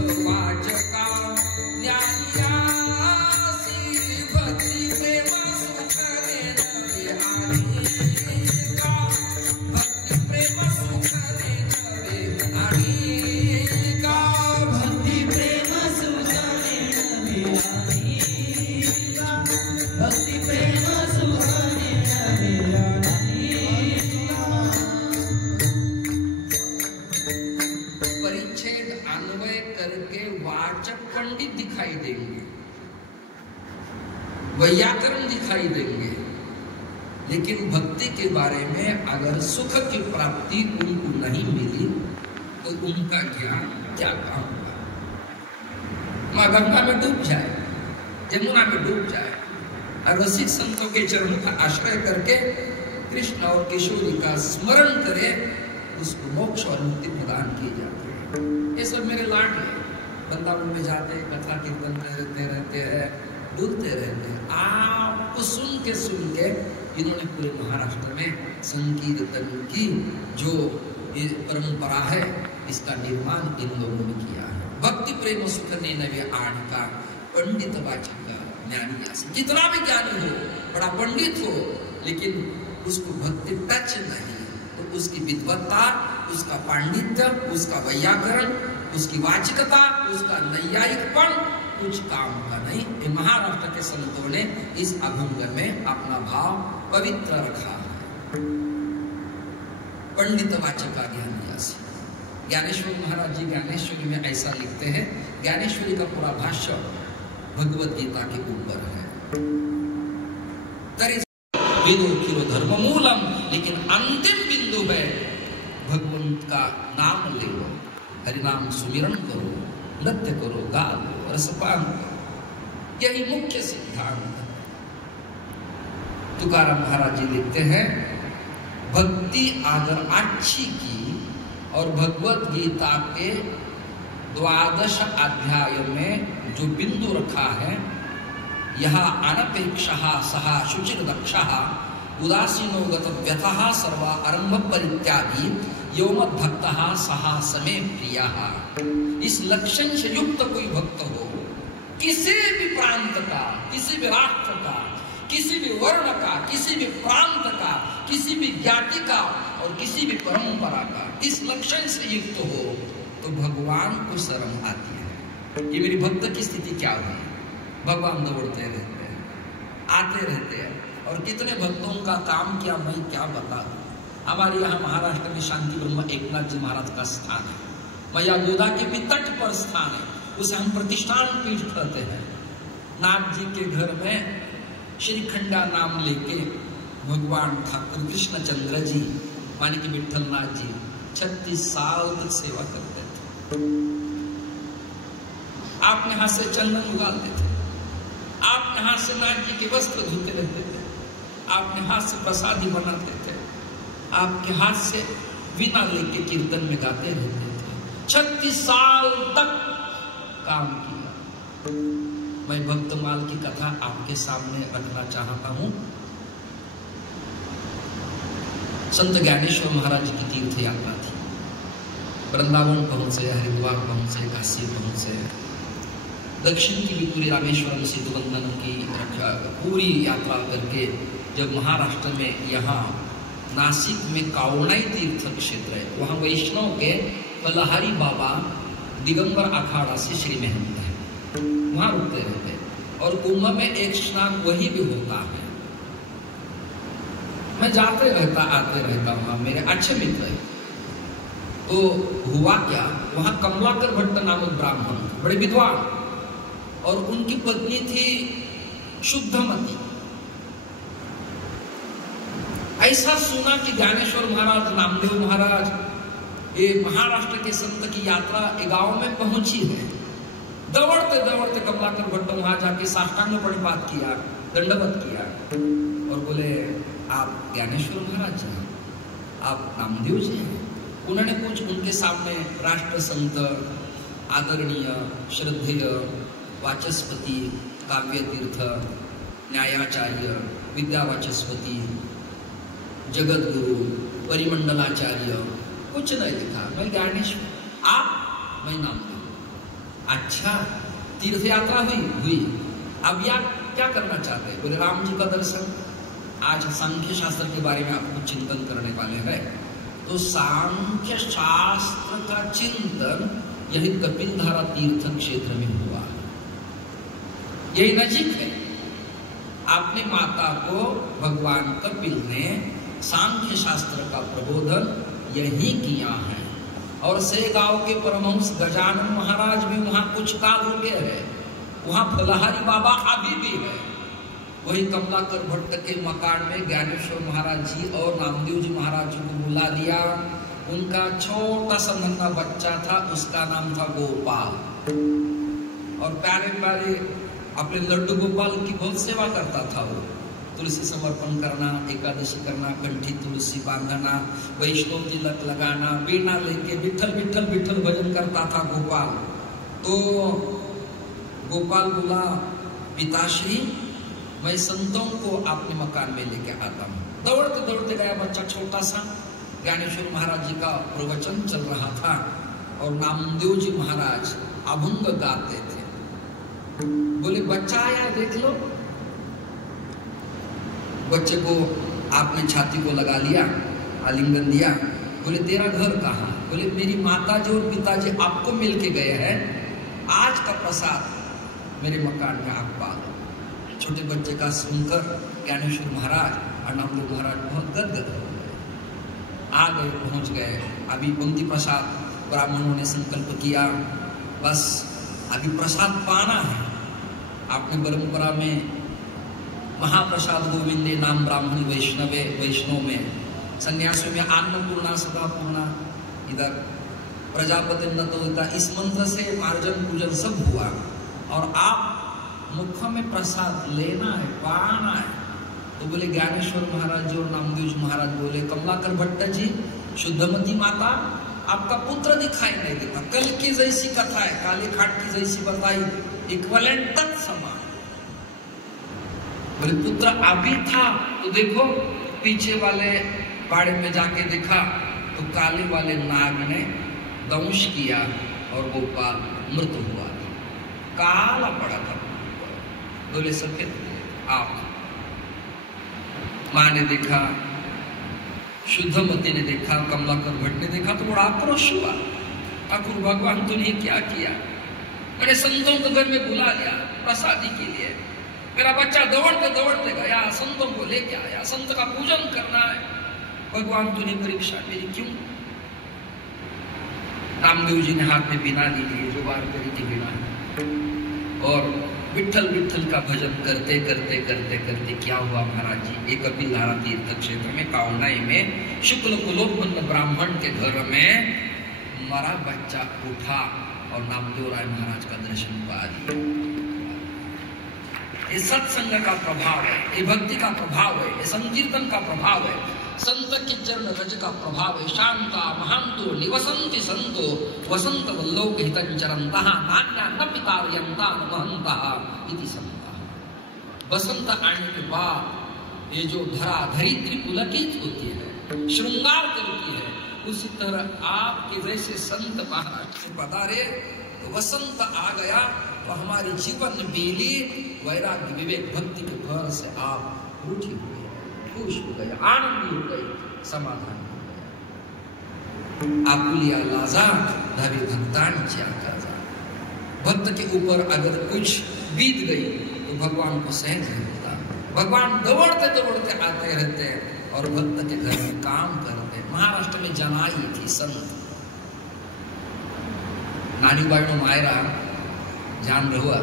वाचका ज्ञानियासी भक्ति प्रेम सुख देनवे आनेका भक्ति प्रेम सुख देनवे आनेका भक्ति प्रेम सुख देनवे आनेका भक्ति प्रेम सुख देनवे आनेका। परिच्छेद अन्वय करके वाचक पंडित दिखाई देंगे, वैयाकरण दिखाई देंगे, लेकिन भक्ति के बारे में अगर सुख की प्राप्ति उनको नहीं मिली तो उनका ज्ञान क्या काम होगा। मां गंगा में डूब जाए, यमुना में डूब जाए और रसिक संतों के चरणों का आश्रय करके कृष्ण और किशोरी का स्मरण करे, उसको मोक्ष और मुक्ति प्रदान की जाती है। ये सब मेरे लाडले वृंदावन में जाते कथा कीर्तन रहते हैं, डूबते रहते हैं। आपको सुन के इन्होंने पूरे महाराष्ट्र में संकीर्तन की जो ये परंपरा है, इसका निर्माण इन लोगों ने किया है। भक्ति प्रेम सुख नवे आनिका पंडित वाचक ज्ञानी। जितना भी ज्ञानी हो, बड़ा पंडित हो, लेकिन उसको भक्ति टच नहीं तो उसकी विद्वत्ता, उसका पांडित्य, उसका वैयाकरण, उसकी वाचिकता, उसका नैयायिकपण कुछ काम का नहीं। ये महाराष्ट्र के संतों ने इस अभंग में अपना भाव पवित्र रखा है। पंडित वाचका ज्ञानियासी। ज्ञानेश्वरी महाराज जी ज्ञानेश्वरी में ऐसा लिखते हैं, ज्ञानेश्वरी का पूरा भाष्य भगवत गीता के ऊपर है। वेदो किरो धर्म मूलम, लेकिन अंतिम बिंदु है भगवंत का नाम ले लो, हरिनाम सुमिरन करो, नृत्य करो, गा लो, रसपान करो, यही मुख्य सिद्धांत है। तुकाराम महाराज जी लिखते हैं, भक्ति अगर अच्छी की और भगवत गीता के 12 अध्याय में जो बिंदु रखा है, यह अनपेक्षः सः शुचिर दक्षः उदासीनो गतव्यथः सर्व आरंभ परित्यागी यो मद्भक्तः सः समे प्रियः। इस लक्षण से युक्त कोई भक्त हो, किसी भी प्रांत का, किसी भी राष्ट्र का, किसी भी वर्ण का, किसी भी प्रांत का, किसी भी जाति का और किसी भी परंपरा का, इस लक्षण से युक्त हो तो भगवान को शर्म आती है कि मेरी भक्त की स्थिति क्या हुई। भगवान दौड़ते रहते हैं, आते रहते हैं, और कितने भक्तों का काम क्या मैं क्या बता दूं। हमारे यहाँ महाराष्ट्र में शांति ब्रह्म एकनाथ जी महाराज का स्थान है, मैया गोदा के भी तट पर स्थान है, उसे हम प्रतिष्ठान पीठ कहते हैं। नाथ जी के घर में श्रीखंडा नाम लेके भगवान ठाकुर कृष्णचंद्र जी मानी कि विठल नाथ जी 36 साल तक सेवा करते थे। आपने हाथ से चंदन उगालते थे, आपने हाथ से नाथ जी के वस्त्र धोते रहते थे, आपने हाथ से प्रसादी बनाते थे, आपके हाथ से वीणा लेके कीर्तन में गाते रहते थे। 36 साल तक काम किया। मैं भक्तमाल की कथा आपके सामने रखना चाहता हूं। संत ज्ञानेश्वर महाराज की तीर्थ यात्रा थी। वृंदावन पहुंचे, हरिद्वार पहुंचे, काशी पहुंचे, दक्षिण की भी पूरी रामेश्वरम सेतु बंधन की पूरी यात्रा करके जब महाराष्ट्र में यहाँ नासिक में कावनाई तीर्थ क्षेत्र है, वहाँ वैष्णव के बलहारी बाबा दिगंबर अखाड़ा से श्री महंत है, वहाँ रुकते रहते। और कुंभ में एक स्नान वही भी होता है। मैं जाते रहता आते रहता, वहाँ मेरे अच्छे मित्र है। तो हुआ क्या, वहाँ कमलाकर भट्ट नामक ब्राह्मण बड़े विद्वान, और उनकी पत्नी थी शुद्धमती। ऐसा सुना कि ज्ञानेश्वर महाराज, नामदेव महाराज, ये महाराष्ट्र के संत की यात्रा एक गांव में पहुंची है। दौड़ते दौड़ते कमलाकर भट्ट वहां जाके साष्टांग प्रणिपात किया, दंडवत किया और बोले, आप ज्ञानेश्वर महाराज जी हैं, आप नामदेव जी हैं। उन्होंने कुछ उनके सामने राष्ट्र संत, आदरणीय, श्रद्धेय, वाचस्पति, काव्य तीर्थ, न्यायाचार्य, विद्यावाचस्पति, जगत गुरु, परिमंडलाचार्य, कुछ नहीं लिखा। मैं ज्ञानेश्वर, आप, मैं नामदेव। अच्छा, तीर्थ यात्रा हुई। अब या क्या करना चाहते हैं? बोले राम जी का दर्शन। आज सांख्य शास्त्र के बारे में आपको चिंतन करने वाले हैं। तो सांख्य शास्त्र का चिंतन यही कपिलधारा तीर्थ क्षेत्र में हुआ। यही नजीक है। आपने माता को भगवान कपिल ने सांख्य शास्त्र का प्रबोधन यही किया है। और सेगांव के परमहंस गजानन महाराज भी वहां कुछ काल रुके हैं। वहां फलहारी बाबा अभी भी है। वही कमलाकर भट्ट के मकान में ज्ञानेश्वर महाराज जी और नामदेव जी महाराज जी को बुला लिया। उनका छोटा सा नन्हा बच्चा था, उसका नाम था गोपाल। और प्यारे प्यारे अपने लड्डू गोपाल की बहुत सेवा करता था वो। तुलसी समर्पण करना, एकादशी करना, कंठी तुलसी बांधना, वैष्णव तिलक लगाना, बीना लेके विठल विठल विठल भजन करता था गोपाल। तो गोपाल बोला, पिताश्री मैं संतों को अपने मकान में लेके आता हूँ। दौड़ते दौड़ते गया बच्चा छोटा सा। ज्ञानेश्वर महाराज जी का प्रवचन चल रहा था और नामदेव जी महाराज अभंग गाते थे। बोले बच्चा आया देख लो। बच्चे को आपने छाती को लगा लिया, आलिंगन दिया। बोले तेरा घर कहाँ? बोले मेरी माताजी और पिताजी आपको मिलके गए हैं, आज का प्रसाद मेरे मकान में आप पा लो। छोटे बच्चे का सुनकर ज्ञानेश्वर महाराज और नामदेव महाराज बहुत गदगद हो गए। आ गए, पहुंच गए। अभी पंक्ति प्रसाद ब्राह्मणों ने संकल्प किया, बस अभी प्रसाद पाना है। आपने परंपरा में महाप्रसाद गोविंदे नाम ब्राह्मण वैष्णव में, सन्यासियों में अन्नपूर्णा सदा पूर्णा, इधर प्रजापति न तो होता। इस मंत्र से मार्जन पूजन सब हुआ और आप मुख में प्रसाद लेना है, पाना है। तो बोले ज्ञानेश्वर महाराज जी और नामदेव जी महाराज बोले, कमलाकर भट्ट जी, शुद्धमती माता आपका पुत्र दिखाई नहीं देता। कल की जैसी कथा है, काली खाट की जैसी बताई, इक्वलेंट तक समान। बोले पुत्र अभी था तो देखो पीछे वाले बाड़े में जाके देखा तो काले वाले नाग ने दंश किया और गोपाल मृत हुआ, काला पड़ा था। बोले सफेद आप। माँ ने देखा, शुद्धमती ने देखा, कमलाकर भट्ट ने देखा तो बड़ा आक्रोश हुआ। ठाकुर भगवान तूने क्या किया? मैंने संतों को घर में बुला लिया प्रसादी के लिए, मेरा बच्चा दौड़ते दौड़ते गया, संतों को लेके आया, संत का पूजन करना है। भगवान तूने परीक्षा मेरी क्यों? रामदेव जी ने हाथ में बीना ली, जो बार करी थी बीना, और विठल विठल का भजन करते करते करते करते क्या हुआ महाराज जी, एक कपिलधारा तीर्थ क्षेत्र में काउनाई में शुक्ल कुलोत्पन्न ब्राह्मण के घर में मरा बच्चा उठा और नामदेव राय महाराज का दर्शन पा लिया। ये सत्संग का प्रभाव है, ये भक्ति का प्रभाव है, ये संकीर्तन का प्रभाव है, संत के चरण रज का प्रभाव है। शांता महांतो निवसंति संतो वसंत वल्लोक हितं चरन्तः नान्या न पितार्यन्ता न महन्तः इति संतः। बसंत आने के बाद ये जो धरा धरित्री पुलकित होती है, श्रृंगार करती है, उसी तरह आपके जैसे संत महाराज से पधारे तो वसंत आ गया तो हमारी जीवन बेली वैराग्य विवेक भक्ति के घर से आप रूठी हो गए, खुश हो गए, आनंदी हो गए, समाधान हो गया। आकुलिया लाजा धवी भक्तान च्याजा। भक्त के ऊपर अगर कुछ बीत गई तो भगवान को सहज नहीं होता। भगवान दौड़ते दौड़ते आते रहते हैं और भक्त के घर में काम करते हैं। महाराष्ट्र में जनाई थी संत नानी बाई मायरा जान रहुआ,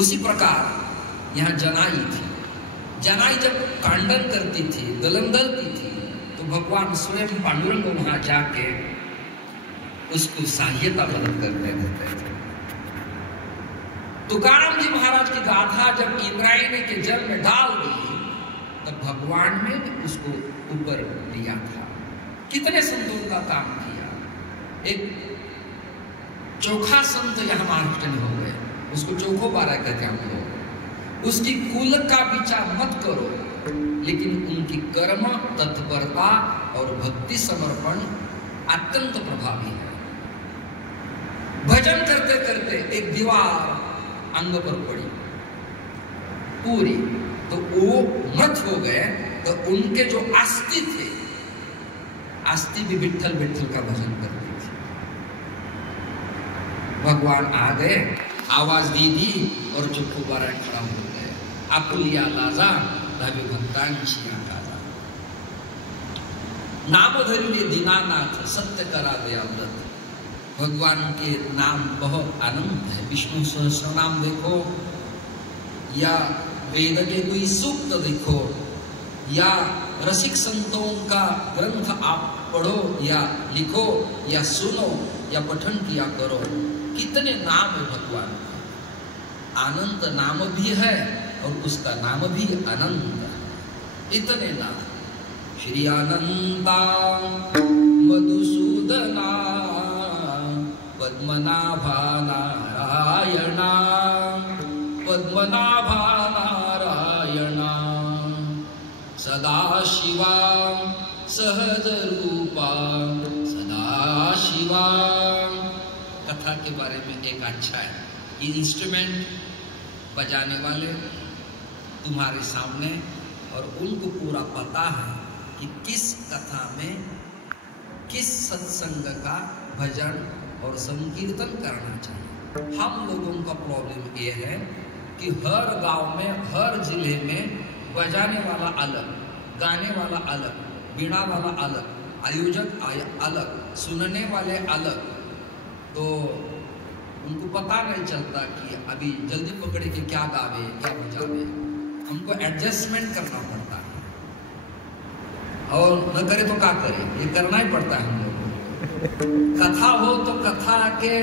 उसी प्रकार यहाँ जनाई थी। जनाई जब कांडन करती थी, दलन दलती थी, तो भगवान स्वयं पांडुरंग वहां जाके उसको सहायता मदद करते रहते थे। तुकाराम जी महाराज की गाथा जब इंद्रायणी के जल में डाल दी तब भगवान ने भी उसको ऊपर लिया था। कितने संतों का काम किया। एक चोखा संत यहाँ महाराष्ट्र में हो गए, उसको चोखो बारा कहते हैं हम लोग। उसकी कुल का विचार मत करो, लेकिन उनकी कर्म तत्परता और भक्ति समर्पण अत्यंत प्रभावी है। भजन करते करते एक दीवार अंग पर पड़ी पूरी, तो वो मृत हो गए। तो उनके जो अस्थि थे, अस्थि भी विठल विठल का भजन करते थे। भगवान आ गए, आवाज दी और चुप्पू खड़ा हो गए। आकुलिया लाजा धावे भक्तांची आकाजा, नाम धरिले दीनानाथ सत्य करा दया व्रत। भगवान के नाम बहुत आनंद है। विष्णु सहस्र नाम देखो, या वेद के कोई सूक्त देखो, या रसिक संतों का ग्रंथ आप पढ़ो या लिखो या सुनो या पठन किया करो, कितने नाम है भगवान। आनंद नाम भी है और उसका नाम भी आनंद है। इतने नाम, श्री आनंदा मधुसूदना पद्मनाभा नारायणा पद्मनाभा नारायणा सदाशिवा सहज रूपा सदाशिवा। कथा के बारे में एक अच्छा है, इंस्ट्रूमेंट बजाने वाले तुम्हारे सामने, और उनको पूरा पता है कि किस कथा में किस सत्संग का भजन और संकीर्तन करना चाहिए। हम लोगों का प्रॉब्लम ये है कि हर गांव में, हर जिले में बजाने वाला अलग, गाने वाला अलग, बीड़ा वाला अलग, आयोजक अलग, सुनने वाले अलग। तो उनको पता नहीं चलता कि अभी जल्दी पकड़े के क्या गावे क्या बजावे। हमको एडजस्टमेंट करना पड़ता है, और न करे तो क्या करे, ये करना ही पड़ता है हम लोगों को। कथा हो तो कथा के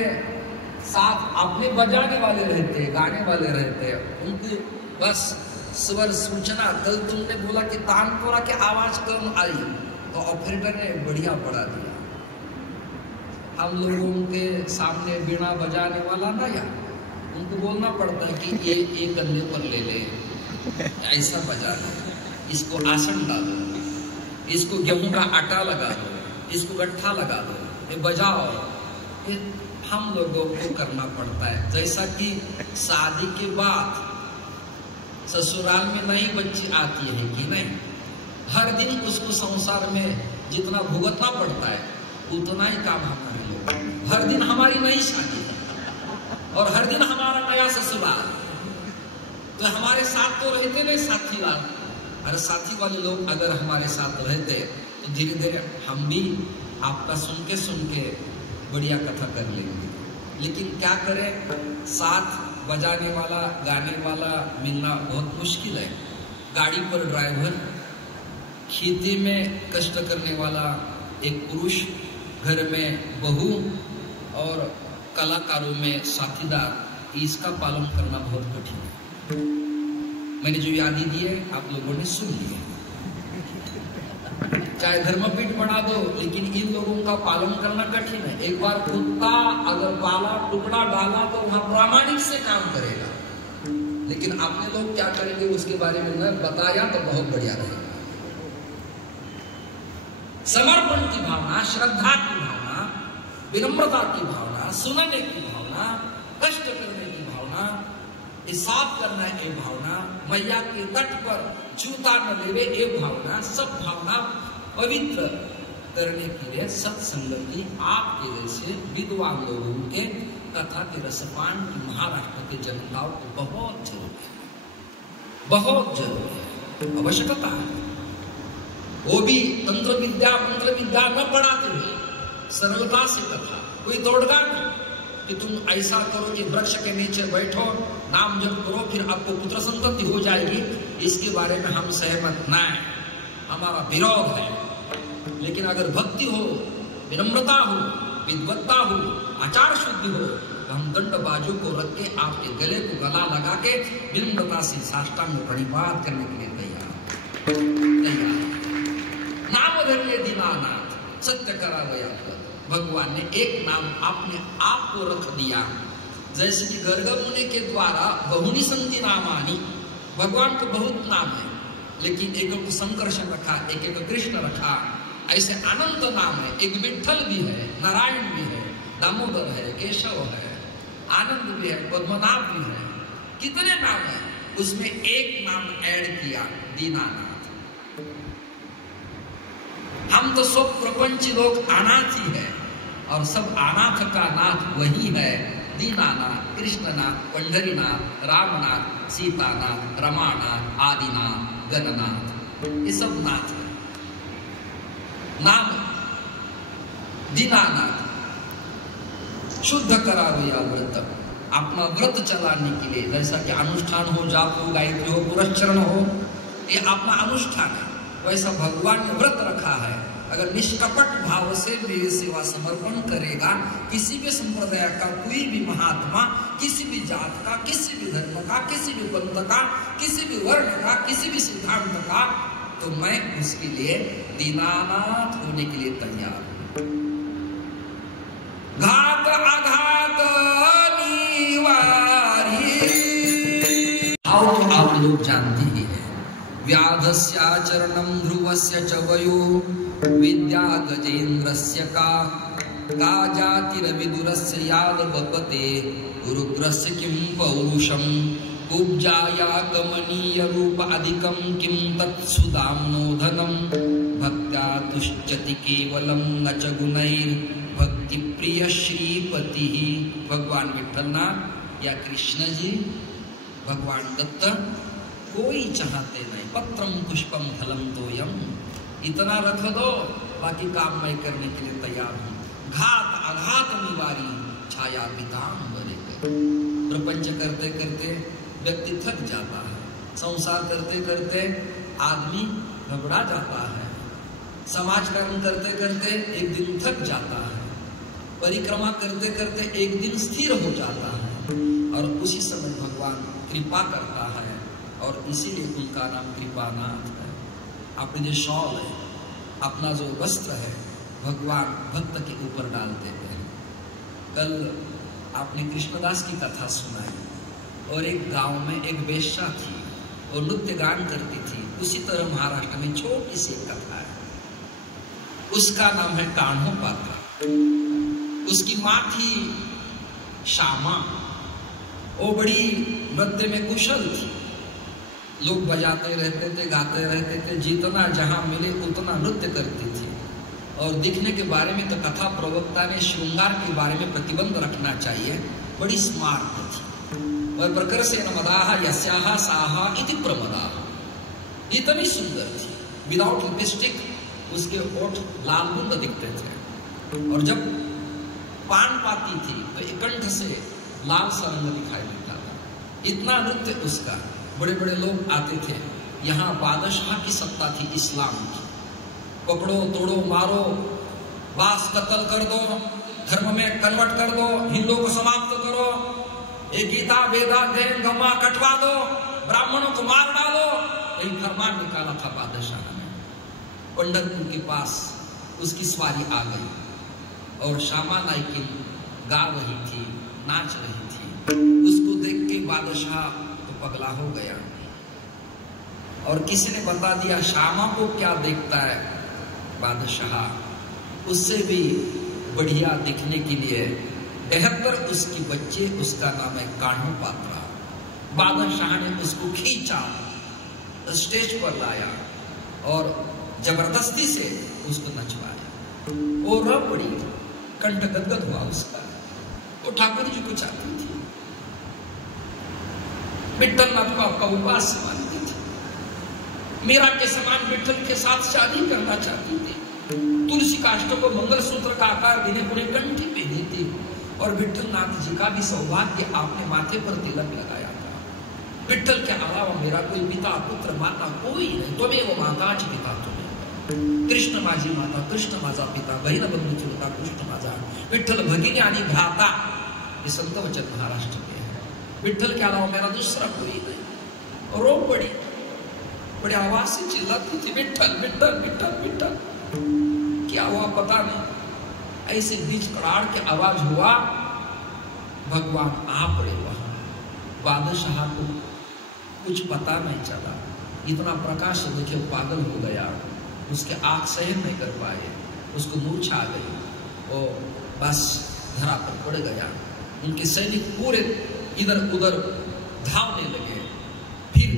साथ अपने बजाने वाले रहते, गाने वाले रहते, उनको बस स्वर सूचना। कल तुमने बोला कि तानपुरा की आवाज कम आई, तो ऑपरेटर ने बढ़िया बढ़ा दिया। हम लोगों के सामने बीड़ा बजाने वाला ना, या उनको बोलना पड़ता है कि ये एक कंधे पर ले ले, ऐसा बजा ले, इसको आसन डालो, इसको गेहूं का आटा लगा दो, इसको गट्ठा लगा दो, ये बजाओ। ये हम लोगों को करना पड़ता है। जैसा कि शादी के बाद ससुराल में नई बच्ची आती है कि नहीं, हर दिन उसको संसार में जितना भुगतना पड़ता है उतना ही काम हमारे लोग। हर दिन हमारी नई शादी और हर दिन हमारा नया ससुराल, तो हमारे साथ तो रहते नहीं साथी वाले। अरे साथी वाले लोग अगर हमारे साथ रहते तो धीरे धीरे हम भी आपका सुन के बढ़िया कथा कर लेंगे। लेकिन क्या करें, साथ बजाने वाला, गाने वाला मिलना बहुत मुश्किल है। गाड़ी पर ड्राइवर, खेती में कष्ट करने वाला एक पुरुष, घर में बहू और कलाकारों में साथीदार, इसका पालन करना बहुत कठिन है। मैंने जो यादी दी है आप लोगों ने सुन ली है। चाहे धर्मपीठ बना दो, लेकिन इन लोगों का पालन करना कठिन है। एक बार कुत्ता अगर पाला, टुकड़ा डाला तो वहां प्रामाणिक से काम करेगा, लेकिन आपने लोग क्या करेंगे उसके बारे में न बताया तो बहुत बढ़िया रहेगा। समर्पण की भावना, श्रद्धा की भावना, विनम्रता की भावना, सुनने की भावना, कष्ट करने की भावना, साफ करना है ये भावना, मैया के तट पर जूता न लेवे ये भावना, सब भावना पवित्र करने के लिए सत्संगति आपके जैसे विद्वान लोगों के कथा के रसपान की महाराष्ट्र के जनताओं को बहुत जरूरी है, बहुत जरूरी है, आवश्यकता है। वो भी तंत्र विद्या मंत्र विद्या न पढ़ाते हुए सरलता से कथा, कोई दौड़गा नहीं कि तुम ऐसा करो कि वृक्ष के नीचे बैठो, नाम जप करो, फिर आपको पुत्र संतति हो जाएगी। इसके बारे में हम सहमत न हैं, हमारा विरोध है। लेकिन अगर भक्ति हो, विनम्रता हो, विद्वत्ता हो, आचार शुद्धि हो, तो हम दंड बाजू को रख के आपके गले को गला लगा के विनम्रता से साष्टांग प्रणिपात करने के लिए तैयार। नाम धरिए दीनानाथ सत्य करावया। भगवान ने एक नाम अपने आप को रख दिया। जैसे कि गर्ग मुनि के द्वारा बहुनी संति नामानी, भगवान को बहुत नाम है, लेकिन एक को संकर्षण रखा, एक कृष्ण रखा, ऐसे अनंत नाम है। एक विठल भी है, नारायण भी है, दामोदर है, केशव है, आनंद भी है, पद्मनाभ भी है, कितने नाम है, उसमें एक नाम ऐड किया, दीनानाथ। हम तो सब प्रपंच लोग अनाथ ही है, और सब अनाथ का नाथ वही है, दीनानाथ, कृष्णनाथ, पंढरीनाथ, रामनाथ, सीतानाथ, रमानाथ, आदिनाथ, गणनाथ, ये सब नाथ है। नाम दीनानाथ। शुद्ध करावया व्रत, अपना व्रत चलाने के लिए, जैसा कि अनुष्ठान हो, जाप हो, गायत्री हो, पुरस्चरण हो, ये अपना अनुष्ठान है, वैसा भगवान ने व्रत रखा है। अगर निष्कपट भाव से मेरी सेवा समर्पण करेगा, किसी भी संप्रदाय का कोई भी महात्मा, किसी भी जात का, किसी भी धर्म का, किसी भी पंथ का, किसी भी वर्ण का, किसी भी सिद्धांत का, तो मैं उसके लिए दीनानाथ होने के लिए तैयार हूं। घात आघात निवारी, आओ तो आप लोग जानते ही हैं, व्याधस्याचरणं ध्रुवस्य च वयो विद्या गजेन्द्रस्य का जातिरविदुरस्य यादवपते रुद्रस्य किं पौरुषं उपजाया कमनीय रूप अधिकं किं तत्सुदाम्नोधनं भक्त्या तुष्यति केवलं न च गुणैर् भक्ति प्रिय श्रीपति। भगवान विठ्ठलनाथ या कृष्ण जी, भगवान दत्त कोई चाहते नहीं, पत्रम पुष्पम फलम तोयम, इतना रख दो, बाकी काम मैं करने के लिए तैयार हूँ। घात आघात निवारी छाया पीताम्बरे। प्रपंच करते करते व्यक्ति थक जाता है, संसार करते करते आदमी घबरा जाता है, समाज कर्म करते करते एक दिन थक जाता है, परिक्रमा करते करते एक दिन स्थिर हो जाता है, और उसी समय भगवान कृपा करता है, और इसीलिए उनका नाम कृपानाथ है। अपने जो शॉल है, अपना जो वस्त्र है, भगवान भक्त के ऊपर डाल देते हैं। कल आपने कृष्णदास की कथा सुनाई, और एक गांव में एक वेश्या थी, और नृत्य गान करती थी। उसी तरह महाराष्ट्र में छोटी सी कथा है, उसका नाम है कान्हो पात्र। उसकी माँ थी श्यामा, वो बड़ी नृत्य में कुशल थी, लोग बजाते रहते थे, गाते रहते थे, जितना जहां मिले उतना नृत्य करती थी। और दिखने के बारे में तो कथा प्रवक्ता ने श्रृंगार के बारे में प्रतिबंध रखना चाहिए, बड़ी स्मार्ट थी। और प्रकर से नमदाह यस्याह साहा इति प्रमदाह, इतनी सुंदर थी, विदाउट लिपस्टिक उसके होठ लाल बुंद दिखते थे, और जब पान पाती थी तो एक कंठ से लाल सा रंग दिखाई देता था। इतना नृत्य उसका, बड़े बड़े लोग आते थे। यहाँ बादशाह की सत्ता थी इस्लाम की, पकड़ो तोड़ो मारो, बास कत्ल कर दो, धर्म में कन्वर्ट कर दो, हिंदुओं को समाप्त करो, एक गीता वेदा जैन गम्मा कटवा दो, ब्राह्मणों को मार डालो, यही फरमान निकाला था बादशाह ने। पंढरपुर के पास उसकी सवारी आ गई, और श्यामा नायकिन गा रही थी, नाच रही थी। उसको देख के बादशाह तो पगला हो गया, और किसी ने बता दिया श्यामा को क्या देखता है बादशाह, उससे भी बढ़िया दिखने के लिए 73 उसकी बच्चे, उसका नाम है कान्हो पात्रा। बादशाह ने उसको खींचा, स्टेज पर लाया, और जबरदस्ती से उसको नचवाया। वो रो पड़ी, कंठ गदगद हुआ उसका। वो ठाकुर जी को चाहती थी, विठ्ठलनाथ को आपका उपास मानती थी, मीरा के समान विठ्ठल के साथ शादी करना चाहती थी, तुलसी काष्ठ को मंगलसूत्र का आकार देने को कंठी पहनी थी, और विठ्ठलनाथ जी का भी सौभाग्य आपने माथे पर तिलक लगाया था। विठ्ठल के अलावा मेरा कोई पिता पुत्र माता कोई नहीं, तुम्हें वो माता च पिता तुम्हें, कृष्ण माझी माता, कृष्ण माझा पिता, बहीण बंधू चुलता कृष्ण माझा, विठ्ठल भगिनी आणि भ्राता, ये संत वचन महाराष्ट्र के हैं। विठ्ठल के अलावा मेरा दूसरा कोई नहीं। रो पड़ी, बड़ी आवाज से चिल्लाती थी, विठ्ठल विठ्ठल विठ्ठल विठ्ठल। क्या हुआ पता नहीं, ऐसे बीच कड़ाड़ के आवाज हुआ, भगवान आ पड़े वहां। बादशाह को कुछ पता नहीं चला, इतना प्रकाश देखे पागल हो गया, उसके आंख सहन नहीं कर पाए, उसको मूर्छा आ गई। और बस धरा पर पड़ गया। उनके सैनिक पूरे इधर उधर धावने लगे। फिर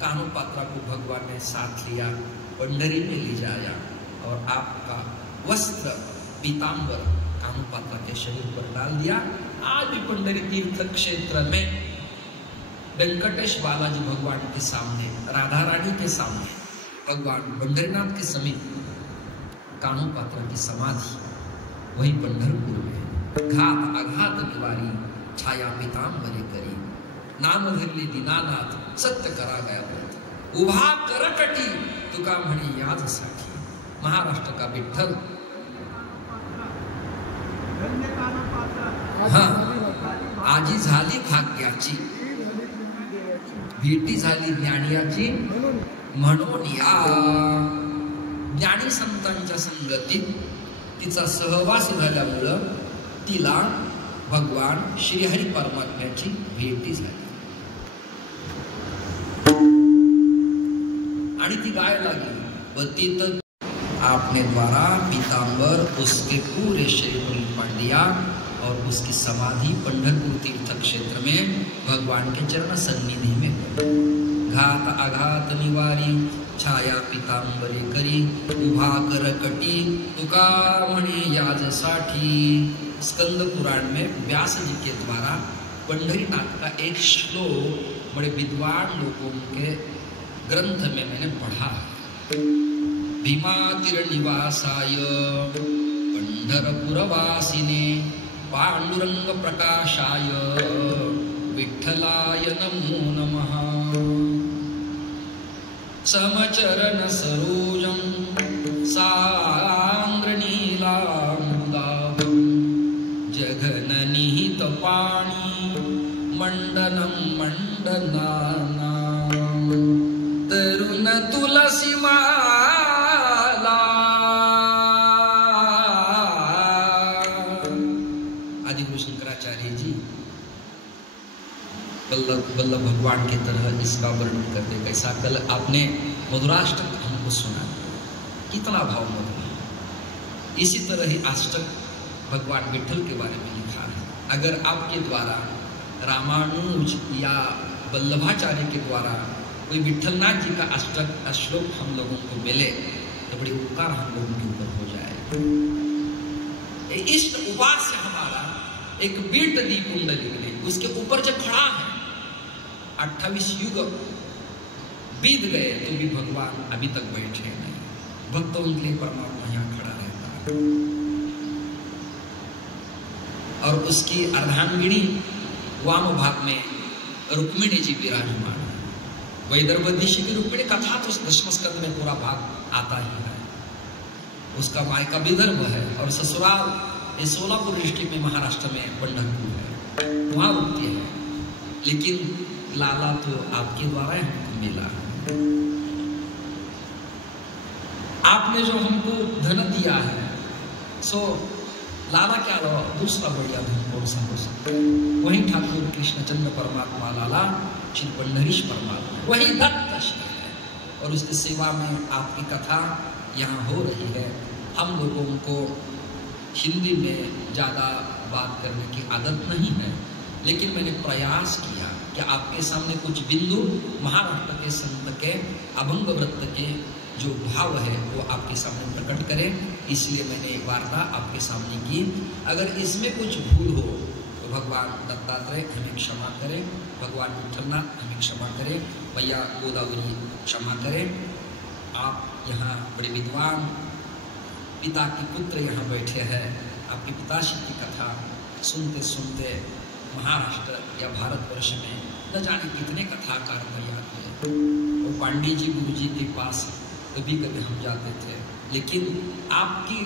कानोपात्रा को भगवान ने साथ लिया, पंडरी में ले जाया और आपका वस्त्र पीतांबर कानोपात्रा के शरीर पर डाल दिया। आज भी पंडरी तीर्थ क्षेत्र में वेंकटेश बालाजी भगवान के सामने, राधा रानी के सामने, भगवान पंढरीनाथ के समीप कानोपात्रा की समाधि वही पंढरपुर में। घात आघात निवारी छाया पीतांबरी करी, नाम धरले दीनानाथ सत्य करा गया व्रत, उभा करकटी तुका म्हणे याद साठी। महाराष्ट्र का विठ्ठल। हाँ, आजी झाली भाग्याची, भेटी झाली ज्ञानियाची, म्हणून या ज्ञानी संतांच्या संगतीत तिचा सहवास झाल्यामुळं तिला भगवान श्रीहरी परमात्म्याची भेटी झाली आणि ती गाय लागली। पतित आपने द्वारा पीतांबर उसके पूरे शरीर पर लिपट दिया और उसकी समाधि पंढरपुर तीर्थ क्षेत्र में भगवान के चरण सन्निधि में। घात आघात निवारी छाया पीतांबरी करी, उभा करकटी तुका म्हणे याजसाठी। स्कंद पुराण में व्यास जी के द्वारा पंढरीनाथ का एक श्लोक बड़े विद्वान लोगों के ग्रंथ में मैंने पढ़ा। भीमातीर निवासाय पंढरपुरवासिने, पांडुरंग प्रकाशाय विठ्ठलाय नमो नमः। समचरण सरोजं सान्द्र नीलाम्बुदाभं, जघन निहित पाणि मंडनं मंडनानां, तरुण तुलसी माला। आदिगुरु शंकराचार्य जी वल्लभ भगवान की तरह इसका वर्णन करते। कैसा? कल आपने मधुराष्टक हमको सुना, कितना भाव मधुर है। इसी तरह ही अष्टक भगवान विठ्ठल के बारे में लिखा है। अगर आपके द्वारा रामानुज या वल्लभाचार्य के द्वारा कोई विठ्ठलनाथ जी का अष्टक श्लोक हम लोगों को मिले तो बड़ी उपकार हम लोगों के ऊपर हो जाए। इष्ट उपास से हमारा एक बीट दी कुंडली निकली, उसके ऊपर जो खड़ा है 28 युग बीत गए तो भी भगवान अभी तक बैठे नहीं। भक्तों के लिए परमात्मा यहाँ खड़ा रहता है। और उसकी अर्धांगिनी वाम भाग में रुक्मिणी जी विराजमान है। वैदर्भदेशी की रुक्मिणी कथा तो दशम स्कंद में पूरा भाग आता ही है। उसका मायका विदर्भ है और ससुराल ये सोलापुर डिस्ट्रिक्ट में महाराष्ट्र में पंढरपुर है, वहां रुकती है। लेकिन लाला तो आपके द्वारा हमको मिला है। आपने जो हमको धन दिया है सो लाला के अलावा दूसरा बढ़िया धन कौन सा हो सकता है? वही ठाकुर कृष्णचंद्र परमात्मा लाला श्री पंढरीश परमात्मा, वही दत्त श्री है। और उसकी सेवा में आपकी कथा यहाँ हो रही है। हम लोगों को हिंदी में ज़्यादा बात करने की आदत नहीं है, लेकिन मैंने प्रयास किया कि आपके सामने कुछ बिंदु महाराष्ट्र के संत के अभंग व्रत के जो भाव है वो आपके सामने प्रकट करें। इसलिए मैंने वार्ता आपके सामने की। अगर इसमें कुछ भूल हो तो भगवान दत्तात्रेय हमें क्षमा करें, भगवान विठ्ठलनाथ हमें क्षमा करें, मैया गोदावरी क्षमा करें। आप यहाँ बड़े विद्वान पिता के पुत्र यहाँ बैठे हैं। आपके पिताश्री की कथा सुनते सुनते महाराष्ट्र या भारतवर्ष में न जाने कितने कथाकार तैयार हुए। वो पांडे जी गुरु जी के पास कभी कभी हम जाते थे, लेकिन आपकी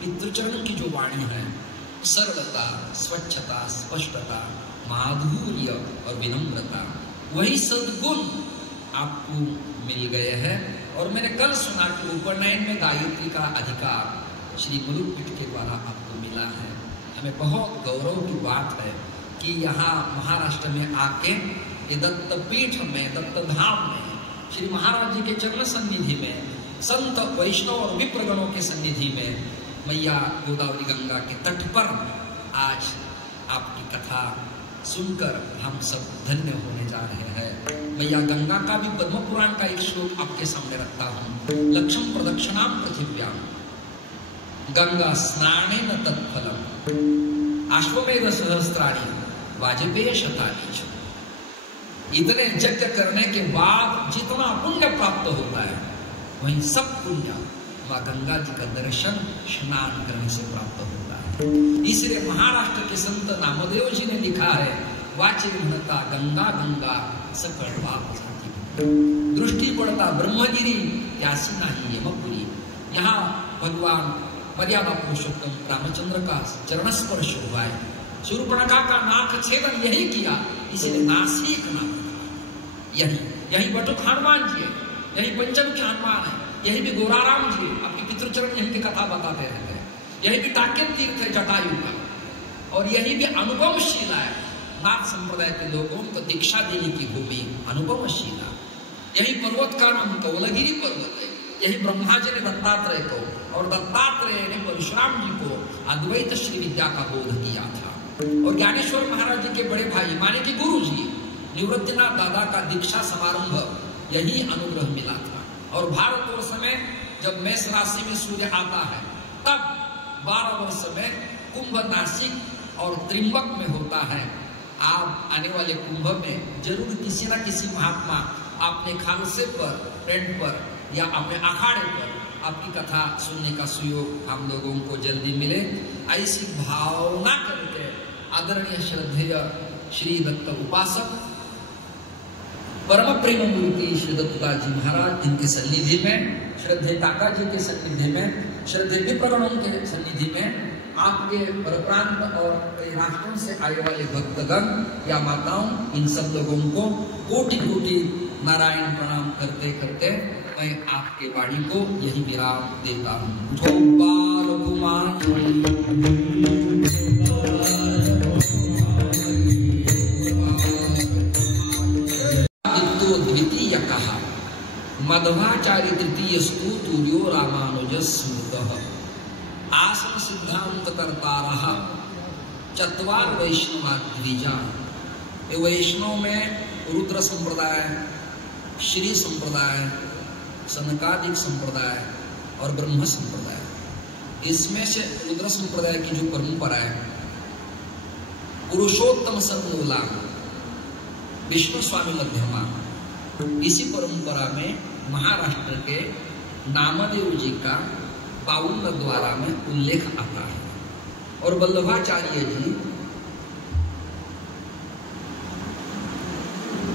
पितृचरण की जो वाणी है, सरलता, स्वच्छता, स्पष्टता, माधुर्य और विनम्रता, वही सद्गुण आपको मिल गए हैं। और मैंने कल सुना कि उपनयन में गायत्री का अधिकार श्री गुरुपीठ के द्वारा आपको मिला है। हमें बहुत गौरव की बात है कि यहाँ महाराष्ट्र में आके ये दत्तपीठ में, दत्तधाम में, श्री महाराज जी के चरण सन्निधि में, संत वैष्णव और विप्रगणों के सन्निधि में, मैया गोदावरी गंगा के तट पर आज आपकी कथा सुनकर हम सब धन्य होने जा रहे हैं। मैया गंगा का भी पद्म पुराण का एक श्लोक आपके सामने रखता हूं। लक्ष्म प्रदक्षिणाम पृथिव्याम गंगा स्नानेन तत्फलम अश्वमेध सहस्त्राणि वाजपेय शतानि। इतने यज्ञ करने के बाद जितना पुण्य प्राप्त होता है वही सब पुण्य मां गंगा जी का दर्शन स्नान करने से प्राप्त होता है। इसलिए महाराष्ट्र के संत नामदेव जी ने लिखा है, वाचे म्हणता गंगा गंगा सकळ पाप जाती, दृष्टि पड़ता ब्रह्मगिरी त्यासी नाही यमपुरी। यहाँ भगवान मर्यादा पुरुषोत्तम रामचंद्र का चरण स्पर्श हुआ है। शूर्पणखा का नाक छेदन यही किया, इसीलिए नासिक नाम यही बटुक हनुमान जी है, यही पंचम के हनुमान है, यही भी गोराराम जी है। आपके पितृचरण यही की कथा बताते रहते हैं। यही भी टाकेत तीर्थ है जटायु का, और यही भी अनुभवशीला है। नाथ संप्रदाय के लोगों को दीक्षा देने की भूमि अनुभवशीला। यही पर्वत का नाम कौलगिरी पर्वत है। यही ब्रह्मा जी ने दत्तात्रेय को और दत्तात्रेय ने परशुराम जी को अद्वैत श्री विद्या का बोध किया था। और ज्ञानेश्वर महाराज जी के बड़े भाई माने कि गुरु जी निवृत्तिनाथ दादा का दीक्षा समारंभ यही अनुग्रह मिला था। और भारतवर्ष में जब मेष राशि में सूर्य आता है तब 12 वर्ष में कुंभ नासिक और त्रिंबक में होता है। आप आने वाले कुंभ में जरूर किसी न किसी महात्मा अपने खालसे पर, टेंट पर या अपने अखाड़े पर आपकी कथा सुनने का सुयोग हम लोगों को जल्दी मिले, ऐसी भावना करके आदरणीय श्रद्धेय श्री दत्त उपासक परम प्रेम मूर्ति श्री दत्तदास जी महाराज, इनके सन्निधि में, श्रद्धेय काका जी के सन्निधि में, श्रद्धेय विप्रगणों के सन्निधि में, आपके परप्रांत और कई राष्ट्रों से आए वाले भक्तगण या माताओं, इन सब लोगों को कोटि कोटि नारायण प्रणाम करते करते मैं आपके वाणी को यही विराम देता हूँ। द्वितीय कहा मध्वाचार्य तृतीय स्तु तुर्यो रामानुज स्मृतः आसन सिद्धांत कर्तारः चत्वार वैष्णवाद्विजा। वैष्णव में रुद्र संप्रदाय, श्री संप्रदाय, सनकादिक संप्रदाय और ब्रह्म संप्रदाय। इसमें से रुद्र संप्रदाय की जो परंपरा है, पुरुषोत्तम सन्मूला विष्णु स्वामी मध्यमा, इसी परंपरा में महाराष्ट्र के नामदेव जी का 52 द्वारा में उल्लेख आता है। और वल्लभाचार्य जी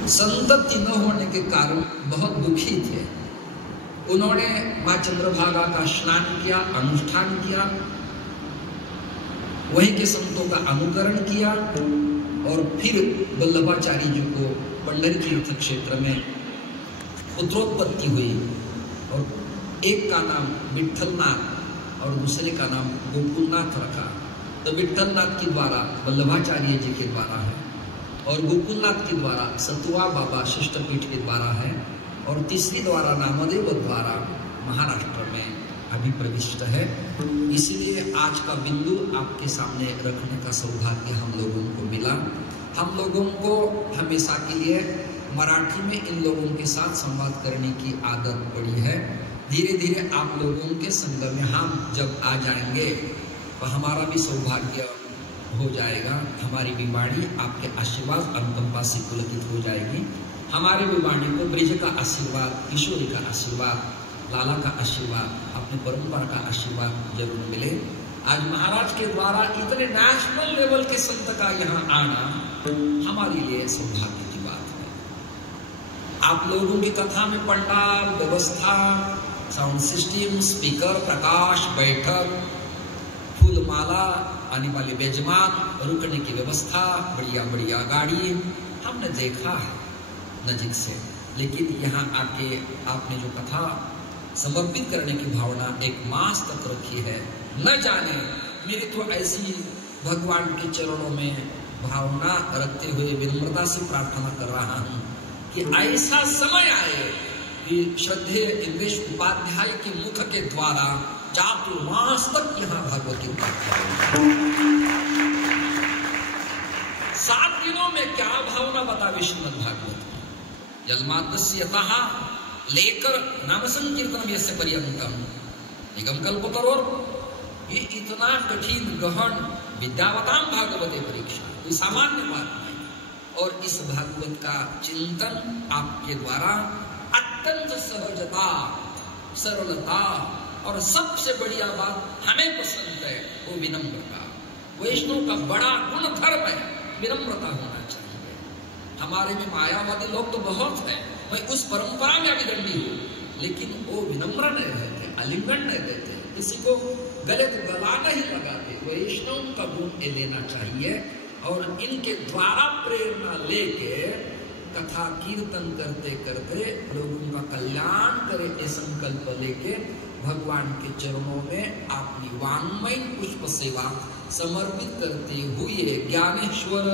संतति न होने के कारण बहुत दुखी थे। उन्होंने मां चंद्रभागा का स्नान किया, अनुष्ठान किया, वहीं के संतों का अनुकरण किया और फिर वल्लभाचार्य जी को पंडरी तीर्थ क्षेत्र में पुत्रोत्पत्ति हुई। और एक का नाम विठलनाथ और दूसरे का नाम गोकुलनाथ रखा। तो विठलनाथ के द्वारा वल्लभाचार्य जी के द्वारा है, और गोकुलनाथ के द्वारा सतुआ बाबा शिष्टपीठ के द्वारा है, और तीसरी द्वारा नामदेव द्वारा महाराष्ट्र में अभी प्रविष्ट है। इसलिए आज का बिंदु आपके सामने रखने का सौभाग्य हम लोगों को मिला। हम लोगों को हमेशा के लिए मराठी में इन लोगों के साथ संवाद करने की आदत पड़ी है। धीरे धीरे आप लोगों के संग में हम जब आ जाएंगे तो हमारा भी सौभाग्य हो जाएगा। हमारी भी वाणी आपके आशीर्वाद अनुकंपा से पुलकित हो जाएगी। हमारी भी वाणी को ब्रिज का आशीर्वाद, किशोरी का आशीर्वाद, लाला का आशीर्वाद, अपनी परंपरा का आशीर्वाद जरूर मिले। आज महाराज के द्वारा इतने नेशनल लेवल के संत का यहाँ आना हमारे लिए सौभाग्य की बात है। आप लोगों की कथा में पंडाल, व्यवस्था, साउंड सिस्टम, स्पीकर, प्रकाश, बैठक, फूलमाला, आने वाले बेजमान, रुकने की व्यवस्था, बढ़िया बढ़िया गाड़ी हमने देखा है नजीक से। लेकिन यहाँ आके आपने जो कथा समर्पित करने की भावना एक मास तक रखी है, न जाने मेरी तो ऐसी भगवान के चरणों में भावना रखते हुए विनम्रता से प्रार्थना कर रहा हूँ कि ऐसा समय आए कि श्रद्धेय इंद्रेश उपाध्याय के मुख के द्वारा चातुर्मास तक यहाँ भगवती प्राप्त हो। दिनों में क्या भावना बतावे श्रीमद् भागवत जन्माद्यतः लेकर नाम संकीर्तन यस्य पर्यंतम निगम कल्पतरोर, ये इतना कठिन गहन विद्यावताम भागवते परीक्षा कोई सामान्य बात नहीं। और इस भागवत का चिंतन आपके द्वारा अत्यंत सहजता, सरलता और सबसे बढ़िया बात हमें पसंद है वो विनम्रता। वैष्णव का बड़ा गुण धर्म है विनम्रता होना चाहिए। हमारे में मायावादी लोग तो बहुत है, मैं उस परंपरा में अभिदंडी हूँ, लेकिन वो विनम्र नहीं रहते, आलिंगन नहीं देते, किसी को गले को गला नहीं लगाते। वैष्णव का गुण ये लेना चाहिए और इनके द्वारा प्रेरणा लेके कथा कीर्तन करते करते लोगों का कल्याण करे ये संकल्प लेके भगवान के चरणों में अपनी वाङ्मय पुष्प सेवा समर्पित करते हुए ज्ञानेश्वर